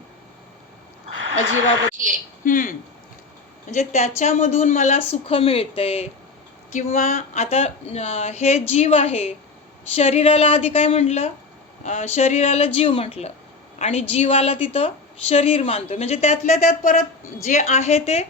अजीवाबद्दल म्हणजे त्याच्यामधून मला सुख मिळतंय, किंवा आता हे जीव आहे, शरीराला आधी काय म्हटलं? शरीराला जीव म्हटलं, आणि जीवाला तिथं शरीर मानतोय. म्हणजे त्यातल्या त्यात परत जे आहे ते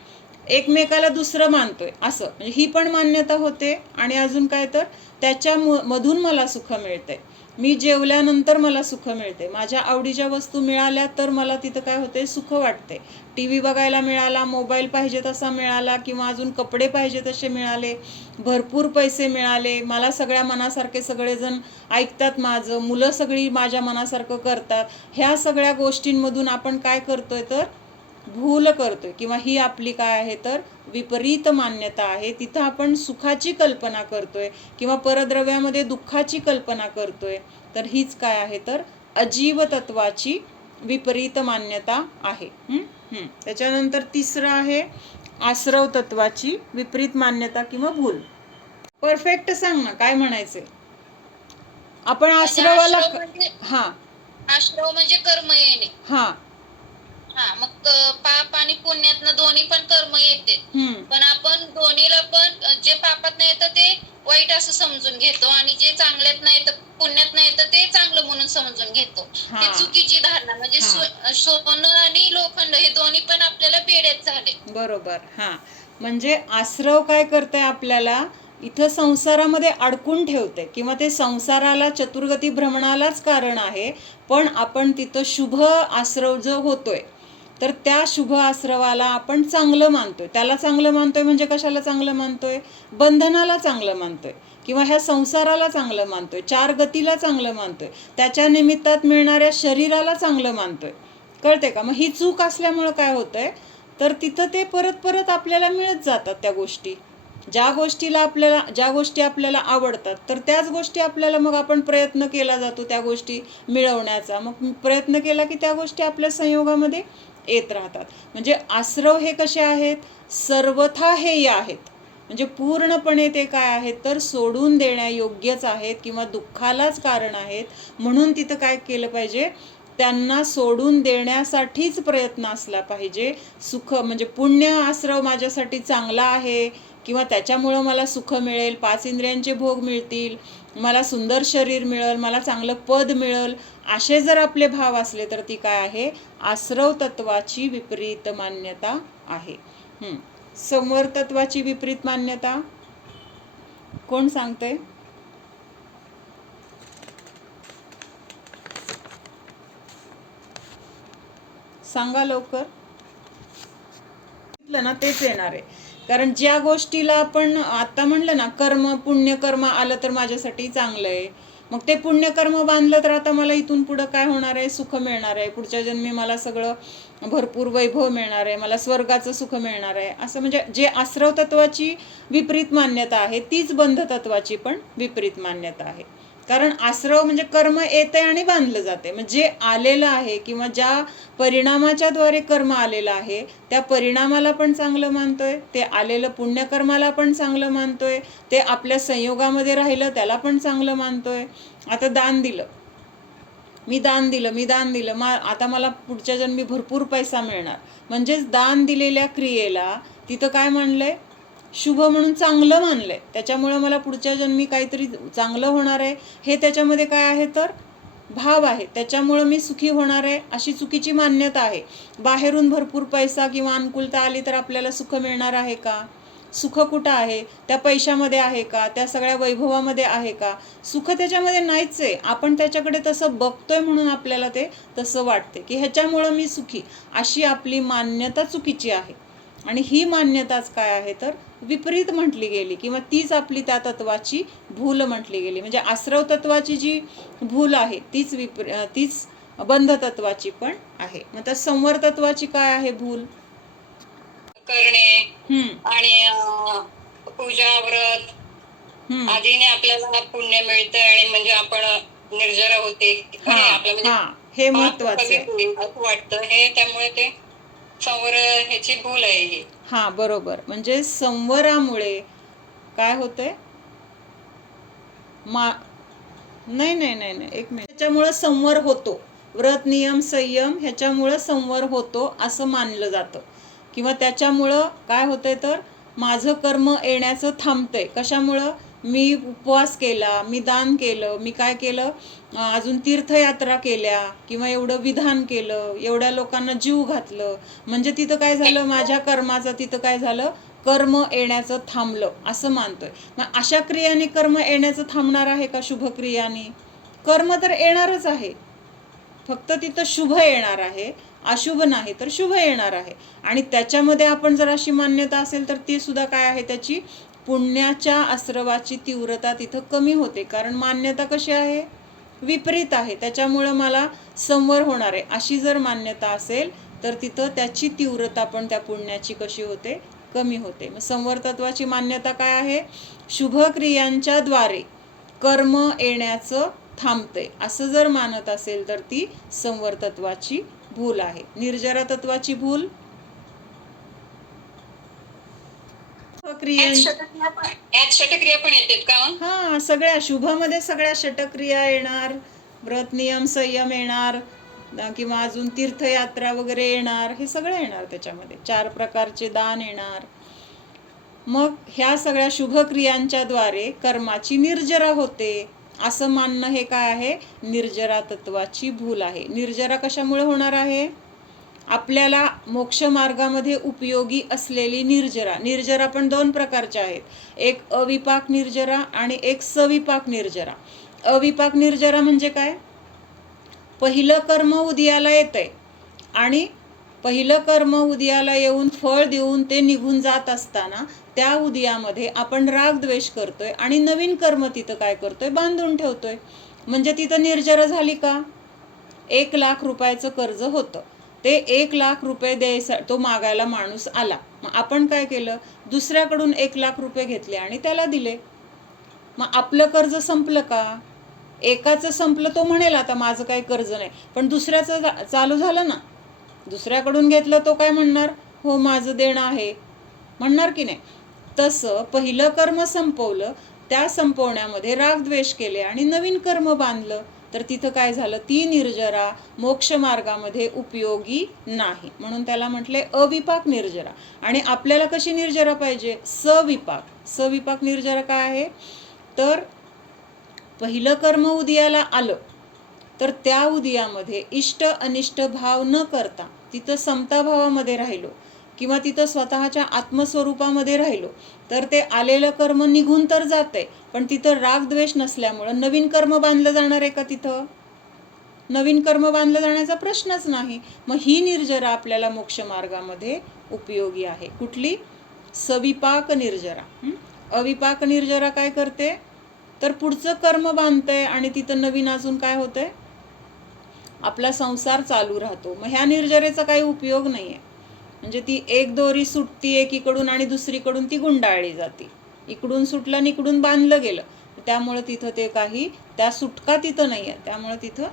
एकमेकाला दुसरं मानतोय असं. म्हणजे ही पण मान्यता होते. आणि अजून काय तर त्याच्या मधून मला सुख मिळतंय. मी जेवल्यानंतर मला सुख मिळते, माझ्या आवडीच्या वस्तू मिळाल्या तर मला तिथं काय होते, सुख वाटते. टी व्ही बघायला मिळाला, मोबाईल पाहिजे तसा मिळाला, किंवा अजून कपडे पाहिजे तसे मिळाले, भरपूर पैसे मिळाले, मला सगळ्या मनासारखे सगळेजण ऐकतात, माझं मुलं सगळी माझ्या मनासारखं करतात, ह्या सगळ्या गोष्टींमधून आपण काय करतोय तर भूल करतोय, किंवा ही आपली काय आहे तर विपरीत मान्यता आहे. तिथं आपण सुखाची कल्पना करतोय किंवा परद्रव्यामध्ये दुःखाची कल्पना करतोय. तर हीच काय आहे तर अजीव तत्वाची विपरीत मान्यता आहे. त्याच्यानंतर तिसरं आहे आश्रव तत्वाची विपरीत मान्यता किंवा भूल. परफेक्ट सांग ना, काय म्हणायचंय आपण आश्रवाला. हा, आश्रव म्हणजे कर्म येणे. हा, मग पाप आणि पुण्यातनं दोन्ही पण कर्म येते, पण आपण दोन्हीला पण जे पापात नाही येतं ते वाईट असं समजून घेतो, आणि जे चांगल्यात नाही येतं, पुण्यात नाही येतं ते चांगलं म्हणून समजून घेतो. ते चुकीची धारणा. म्हणजे सोनं आणि लोखंड हे दोन्ही पण आपल्याला पेढेच झाले. बरोबर. हा, म्हणजे आश्रव काय करते, आपल्याला इथं संसारामध्ये अडकून ठेवते, किंवा ते संसाराला चतुर्गती भ्रमणालाच कारण आहे. पण आपण तिथं शुभ आश्रव जो होतोय तर त्या शुभ आश्रवाला आपण चांगलं मानतोय. त्याला चांगलं मानतोय म्हणजे कशाला चांगलं मानतोय, बंधनाला चांगलं मानतोय, किंवा ह्या संसाराला चांगलं मानतोय, चार गतीला चांगलं मानतोय, त्याच्या निमित्तात मिळणाऱ्या शरीराला चांगलं मानतोय. कळते का? मग ही चूक असल्यामुळं काय होतंय तर तिथं ते परत परत आपल्याला मिळत जातात त्या गोष्टी. ज्या गोष्टी आपल्याला आवडतात तर त्याच गोष्टी आपल्याला, मग आपण प्रयत्न केला जातो त्या गोष्टी मिळवण्याचा. मग प्रयत्न केला की त्या गोष्टी आपल्या संयोगामध्ये येत राहतात. म्हणजे आश्रव हे कसे आहेत, सर्वथा हेय आहेत. म्हणजे पूर्णपणे ते काय आहेत तर सोडून देण्यायोग्यच आहेत, किंवा दुःखालाच कारण आहेत. म्हणून तिथं काय केलं पाहिजे, त्यांना सोडून देण्यासाठीच प्रयत्न असला पाहिजे. सुख म्हणजे पुण्य आश्रव माझ्यासाठी चांगला आहे, किंवा त्याच्यामुळं मला सुख मिळेल, 5 इंद्रियांचे भोग मिळतील, मला सुंदर शरीर मिळेल, मला चांगलं पद मिळेल, असे जर आपले भाव असले तर ती काय आहे, आश्रव तत्वाची विपरीत मान्यता आहे. संवर तत्वाची विपरीत मान्यता कोण सांगतंय? सांगा लवकर. ना तेच येणार आहे. कारण ज्या गोष्टीला आपण आता म्हणलं ना, कर्म पुण्यकर्म आलं तर माझ्यासाठी चांगलं आहे, मग ते पुण्यकर्म बांधलं तर आता मला इथून पुढं काय होणार आहे, सुख मिळणार आहे, पुढच्या जन्मी मला सगळं भरपूर वैभव मिळणार आहे, मला स्वर्गाचं सुख मिळणार आहे. असं म्हणजे जे आश्रव तत्वाची विपरीत मान्यता आहे तीच बंध तत्वाची पण विपरीत मान्यता आहे. कारण आश्रव म्हणजे कर्म येते आणि बांधलं जाते. म्हणजे जे आलेलं आहे किंवा ज्या परिणामाच्या द्वारे कर्म आलेलं आहे त्या परिणामाला पण चांगलं मानतोय, ते आलेलं पुण्यकर्माला पण चांगलं मानतोय, ते आपल्या संयोगामध्ये राहिलं त्याला पण चांगलं मानतोय. आता दान दिलं, मी दान दिलं, आता मला पुढच्या जन्मी भरपूर पैसा मिळणार. म्हणजेच दान दिलेल्या क्रियेला तिथं काय मानलंय, शुभ म्हणून चांगलं मानलंय. त्याच्यामुळे मला पुढच्या जन्मी काहीतरी चांगलं होणार आहे, हे त्याच्यामध्ये काय आहे तर भाव आहे. त्याच्यामुळं मी सुखी होणार आहे अशी चुकीची मान्यता आहे. बाहेरून भरपूर पैसा किंवा अनुकूलता आली तर आपल्याला सुख मिळणार आहे का? सुख कुठं आहे? त्या पैशामध्ये आहे का? त्या सगळ्या वैभवामध्ये आहे का? सुख त्याच्यामध्ये नाहीच आहे. आपण त्याच्याकडे तसं बघतोय म्हणून आपल्याला ते तसं वाटते की ह्याच्यामुळं मी सुखी, अशी आपली मान्यता चुकीची आहे. आणि ही मान्यताच काय आहे तर विपरीत म्हटली गेली, किंवा तीच आपली त्या तत्वाची भूल म्हटली गेली. म्हणजे आश्रव तत्वाची जी भूल आहे तीच बंध तत्वाची पण आहे. मग त्या संवर तत्वाची काय आहे भूल? करणे आणि पूजा व्रत आदीने आपल्याला पुण्य मिळतं, आणि म्हणजे आपण निर्जरा होते, हे महत्वाचं असं वाटतं. हे त्यामुळे ते संवर ह्याची भूल आहे ही. हा, बरोबर. म्हणजे संवरामुळे काय होतंय, नाही एक मिनिट. त्याच्यामुळं संवर होतो, व्रत नियम संयम ह्याच्यामुळं संवर होतो असं मानलं जातं. किंवा त्याच्यामुळं काय होतंय तर माझं कर्म येण्याचं थांबतंय. कशामुळं? मी उपवास केला, मी दान केलं, मी काय केलं, अजून तीर्थयात्रा केल्या, किंवा एवढं विधान केलं, एवढ्या लोकांना जीव घातलं, म्हणजे तिथं काय झालं, माझ्या कर्माचं तिथं काय झालं, कर्म येण्याचं थांबलं असं मानतोय. मग अशा क्रियाने कर्म येण्याचं थांबणार आहे का शुभ क्रियाने? कर्म तर येणारच आहे, फक्त तिथं शुभ येणार आहे, अशुभ नाही तर शुभ येणार आहे. आणि त्याच्यामध्ये आपण जर अशी मान्यता असेल तर ती सुद्धा काय आहे, त्याची पुण्याच्या आश्रवाची तीव्रता तिथं कमी होते. कारण मान्यता कशी आहे, विपरीत आहे, त्याच्यामुळं मला संवर होणार आहे अशी जर मान्यता असेल तर तिथं त्याची तीव्रता पण त्या पुण्याची कशी होते, कमी होते. मग संवर तत्वाची मान्यता काय आहे, शुभ क्रियांच्या द्वारे कर्म येण्याचं थांबते असं जर मानत असेल तर ती संवर तत्वाची भूल आहे. निर्जरा तत्वाची भूल, षटक्रिया पण येतात का? हा, सगळ्या शुभमध्ये सगळ्या षटक्रिया येणार, व्रत नियम संयम येणार, किंवा अजून तीर्थयात्रा वगैरे येणार, हे सगळं येणार त्याच्यामध्ये. 4 प्रकारचे दान येणार. मग ह्या सगळ्या शुभ क्रियांच्या द्वारे कर्माची निर्जरा होते असं मानणं हे काय आहे, निर्जरा तत्वाची भूल आहे. निर्जरा कशामुळे होणार आहे, आपल्याला मोक्ष मार्गामध्ये उपयोगी असलेली निर्जरा. निर्जरा पण 2 प्रकारच्या आहेत, एक अविपाक निर्जरा आणि एक सविपाक निर्जरा. अविपाक निर्जरा म्हणजे काय, पहिलं कर्म उदयाला येतंय आणि पहिलं कर्म उदयाला येऊन फळ देऊन ते निघून जात असताना त्या उदयामध्ये आपण राग द्वेष करतोय आणि नवीन कर्म तिथं काय करतोय, बांधून ठेवतोय. म्हणजे तिथं निर्जरा झाली का. 1 लाख रुपयाचं कर्ज होतं, ते 1 लाख रुपये द्यायचा तो मागायला माणूस आला, मग आपण काय केलं, दुसऱ्याकडून 1 लाख रुपये घेतले आणि त्याला दिले. मग आपलं कर्ज संपलं का, एकाचं संपलं, तो म्हणेल आता माझं काही कर्ज नाही, पण दुसऱ्याचं चालू झालं ना, दुसऱ्याकडून घेतलं तो काय म्हणणार, हो माझं देणं आहे म्हणणार की नाही. तसं पहिलं कर्म संपवलं, त्या संपवण्यामध्ये राग द्वेष केले आणि नवीन कर्म बांधलं, तर तिथं काय झालं, ती निर्जरा मोक्ष मार्गामध्ये उपयोगी नाही, म्हणून त्याला म्हटले अविपाक निर्जरा. आणि आपल्याला कशी निर्जरा पाहिजे, सविपाक. सविपाक निर्जरा काय आहे, तर पहिलं कर्म उदयाला आलं तर त्या उदयामध्ये इष्ट अनिष्ट भाव न करता तिथं समताभावामध्ये राहिलो किंवा तिथं स्वतःच्या आत्मस्वरूपामध्ये राहिलो तर ते आलेलं कर्म निघून तर जाते, पण तिथं राग द्वेष नसल्यामुळं नवीन कर्म बांधलं जाणार आहे का, तिथं नवीन कर्म बांधलं जाण्याचा प्रश्नच नाही. मग ही निर्जरा आपल्याला मोक्ष मार्गामध्ये उपयोगी आहे. कुठली, सविपाक निर्जरा. अविपाक निर्जरा काय करते, तर पुढचं कर्म बांधते आणि तिथं नवीन अजून काय होतंय, आपला संसार चालू राहतो. मग ह्या निर्जरेचा काही उपयोग नाही आहे. म्हणजे ती एक दोरी सुटती एकीकडून आणि दुसरीकडून ती गुंडाळली जाते, इकडून सुटलं आणि इकडून बांधलं गेलं, त्यामुळं तिथं ते काही, त्या सुटका तिथं नाही आहे. त्यामुळं तिथं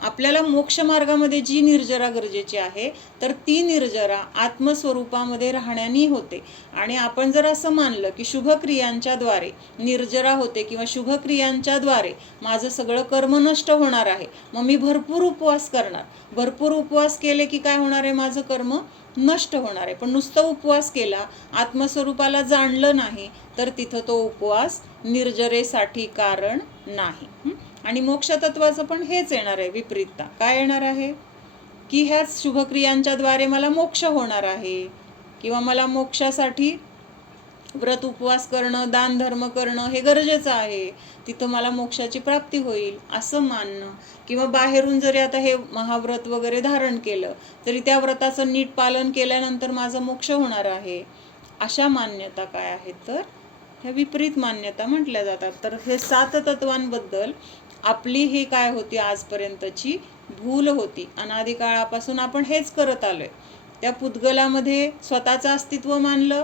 आपल्याला मोक्ष मार्गामध्ये जी निर्जरा गरजेची आहे तर ती निर्जरा आत्मस्वरूपामध्ये राहण्यानी होते. आणि आपण जर असं मानलं की शुभक्रियांच्या द्वारे निर्जरा होते किंवा शुभक्रियांच्या द्वारे माझं सगळं कर्म नष्ट होणार आहे, मग मी भरपूर उपवास करणार, भरपूर उपवास केले की काय होणार आहे, माझं कर्म नष्ट होणार आहे. पण नुसतं उपवास केला, आत्मस्वरूपाला जाणलं नाही, तर तिथं तो उपवास निर्जरेसाठी कारण नाही. आणि मोक्ष तत्वाचं पण हेच येणार आहे, विपरीतता. काय येणार आहे की ह्याच शुभक्रियांच्या द्वारे मला मोक्ष होणार आहे किंवा मला मोक्षासाठी व्रत उपवास करणं, दान धर्म करणं हे गरजेचं आहे, तिथं मला मोक्षाची प्राप्ती होईल असं मानणं. किंवा बाहेरून जरी आता हे महाव्रत वगैरे धारण केलं तरी त्या व्रताचं नीट पालन केल्यानंतर माझं मोक्ष होणार आहे, अशा मान्यता काय आहेत, तर ह्या विपरीत मान्यता म्हटल्या जातात. तर हे 7 तत्वांबद्दल आपली ही काय होती, आजपर्यंतची भूल होती. अनादी काळापासून आपण हेच करत आलोय. त्या पुद्गलामध्ये स्वतःचं अस्तित्व मानलं,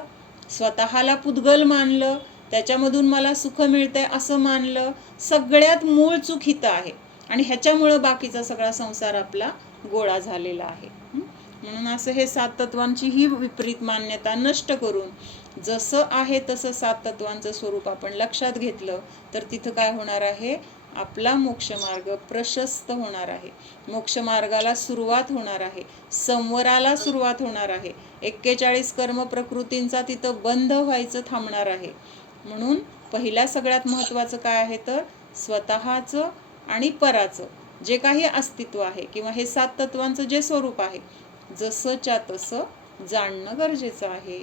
स्वतःला पुद्गल मानलं, त्याच्यामधून मला सुख मिळतंय असं मानलं. सगळ्यात मूळ चूक हितं आहे आणि ह्याच्यामुळं बाकीचा सगळा संसार आपला गोळा झालेला आहे. म्हणून असं हे 7 तत्वांची ही विपरीत मान्यता नष्ट करून जसं आहे तसं 7 तत्वांचं स्वरूप आपण लक्षात घेतलं तर तिथं काय होणार आहे, आपला मोक्षमार्ग प्रशस्त होणार आहे, मोक्षमार्गाला सुरुवात होणार आहे, संवराला सुरुवात होणार आहे. 41 कर्म प्रकृतींचा तिथं बंध व्हायचं थांबणार आहे. म्हणून पहिल्या सगळ्यात महत्त्वाचं काय आहे, तर स्वतःचं आणि पराचं जे काही अस्तित्व आहे किंवा हे 7 तत्वांचं जे स्वरूप आहे जसंच्या तसं जाणणं गरजेचं आहे.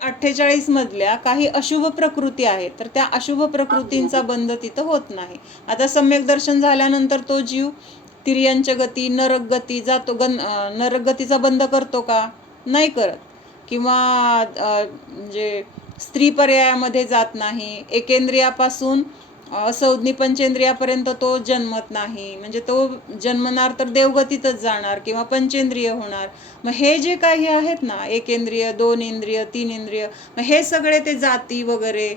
48 मधल्या काही अशुभ प्रकृती आहेत, तर त्या अशुभ प्रकृतींचा बंध तिथं होत नाही. आता सम्यक दर्शन झाल्यानंतर तो जीव तिर्यंच गती, नरक गती जातो. नरक गतीचा बंध करतो का? नाही करत. किंवा म्हणजे स्त्री पर्यायामध्ये जात नाही. एकेंद्रियापासून संज्ञी पंचेंद्रियापर्यंत तो जन्मत नाही. म्हणजे तो जन्मणार तर देवगतीतच जाणार किंवा पंचेंद्रिय होणार. मग हे जे काही आहेत ना, एकेंद्रिय, 2 इंद्रिय, 3 इंद्रिय, मग हे सगळे ते जाती वगैरे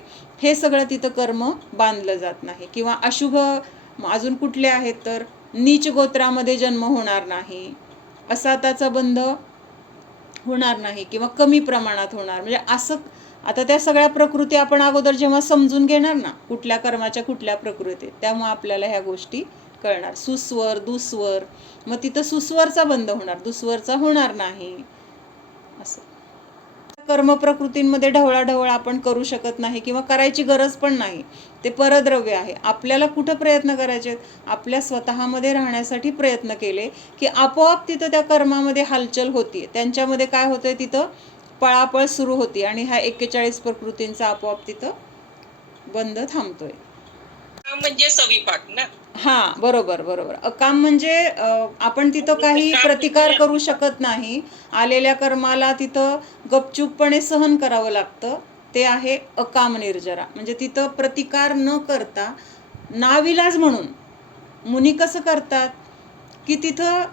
हे सगळं तिथं कर्म बांधलं जात नाही. किंवा अशुभ अजून कुठले आहेत तर नीच गोत्रामध्ये जन्म होणार नाही, असा त्याचा बंध होणार नाही किंवा कमी प्रमाणात होणार. म्हणजे असं आता त्या सगळ्या प्रकृती आपण अगोदर जेव्हा समजून घेणार ना, कुठल्या कर्माच्या कुठल्या प्रकृती, त्यामुळे आपल्याला ह्या गोष्टी कळणार. सुस्वर, दुस्वर, मग तिथं सुस्वरचा बंध होणार, दुस्वरचा होणार नाही. असं कर्म प्रकृतींमध्ये ढवळाढवळ आपण करू शकत नाही किंवा करायची गरज पण नाही. ते परद्रव्य आहे. आपल्याला कुठं प्रयत्न करायचे? आपल्या स्वतःमध्ये राहण्यासाठी प्रयत्न केले की आपोआप तिथं त्या कर्मामध्ये हालचाल होती. त्यांच्यामध्ये काय होतंय, तिथं पळापळ सुरू होती आणि ह्या 41 प्रकृतींचा आपोआप तिथं बंध थांबतोय. म्हणजे सविपाक ना. हा, बरोबर बरोबर. अकाम म्हणजे आपण तिथं काही प्रतिकार करू शकत नाही. आलेल्या कर्माला तिथं गपचूपपणे सहन करावं लागतं. ते आहे अकाम निर्जरा. म्हणजे तिथं प्रतिकार न करता नाविलाज म्हणून मुनी कसं करतात की तिथं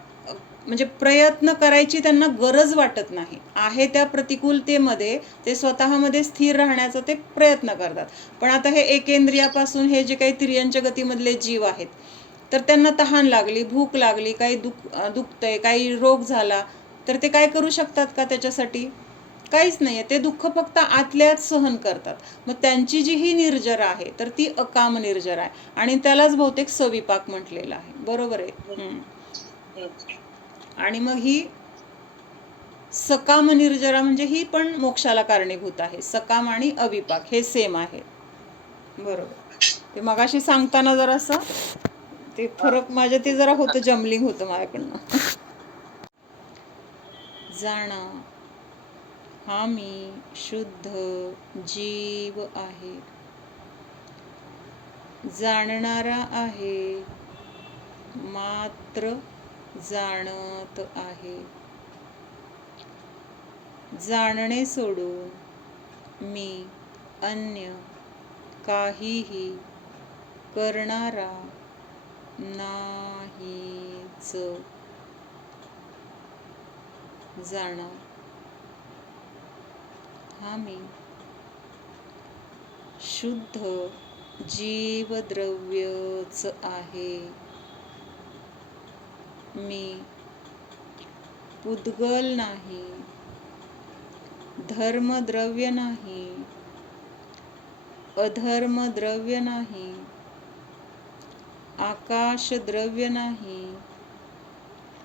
म्हणजे प्रयत्न करायची त्यांना गरज वाटत नाही. आहे त्या प्रतिकूलतेमध्ये ते स्वतःमध्ये स्थिर राहण्याचा ते प्रयत्न करतात. पण आता हे एकेंद्रियापासून हे जे काही तिर्यंच गतीमधले जीव आहेत, तर त्यांना तहान लागली, भूक लागली, काही दुखतंय, काही रोग झाला, तर ते काय करू शकतात का त्याच्यासाठी? काहीच नाही आहे. ते दुःख फक्त आतल्यात सहन करतात. मग त्यांची जी ही निर्जरा आहे तर ती अकाम निर्जरा आहे आणि त्यालाच बहुतेक सविपाक म्हटलेलं आहे. बरोबर आहे. आणि मग ही सकाम निर्जरा म्हणजे ही पण मोक्षाला कारणीभूत आहे. सकाम आणि अविपाक हे सेम आहे. बरोबर. ते मगाशी सांगताना जरासं ते फरक माझ्या ते जरा होतं, जमलिंग होतं माझ्याकडनं. जाणा हा मी शुद्ध जीव आहे, जाणणारा आहे, मात्र जाणत आहे. जाणणे सोडून मी अन्य काहीही करणारा नाहीच. जाणा हा मी शुद्ध जीवद्रव्यच आहे. मी पुद्गल नाही, धर्मद्रव्य नाही, अधर्मद्रव्य नाही, आकाशद्रव्य नाही,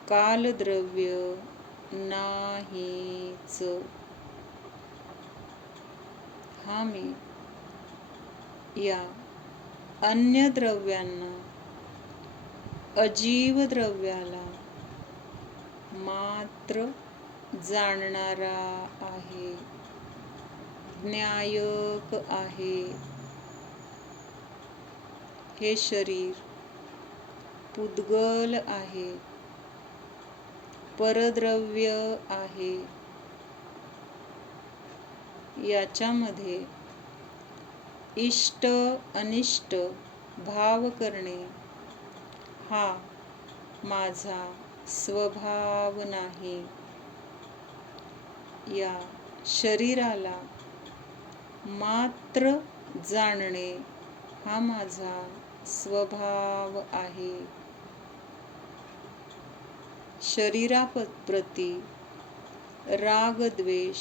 कालद्रव्य नाहीच. हा मी या अन्य द्रव्यांना, अजीव द्रव्याला मात्र जाणणारा आहे, ज्ञायक आहे. हे शरीर पुद्गल आहे, परद्रव्य आहे. याच्यामध्ये इष्ट अनिष्ट भाव करणे हा माझा स्वभाव नाही. या शरीराला मात्र जाणणे हा माझा स्वभाव आहे. शरीराप्रती राग द्वेष,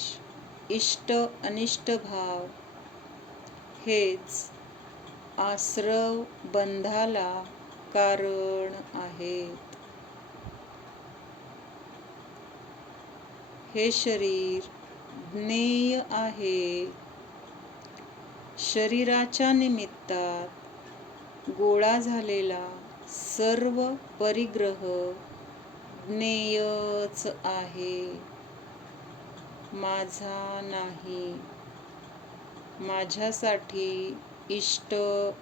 इष्ट अनिष्ट भाव हेच आश्रव बंधाला कारण आहेत. हे शरीर ज्ञेय आहे. शरीराच्या निमित्तात गोळा झालेला सर्व परिग्रह ज्ञेयच आहे, माझा नाही. माझ्यासाठी इष्ट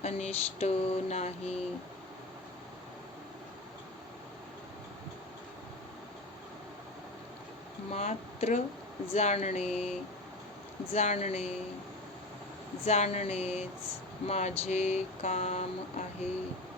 अनिष्ट नाही. मात्र जाणणे जाणणेच माझे काम आहे.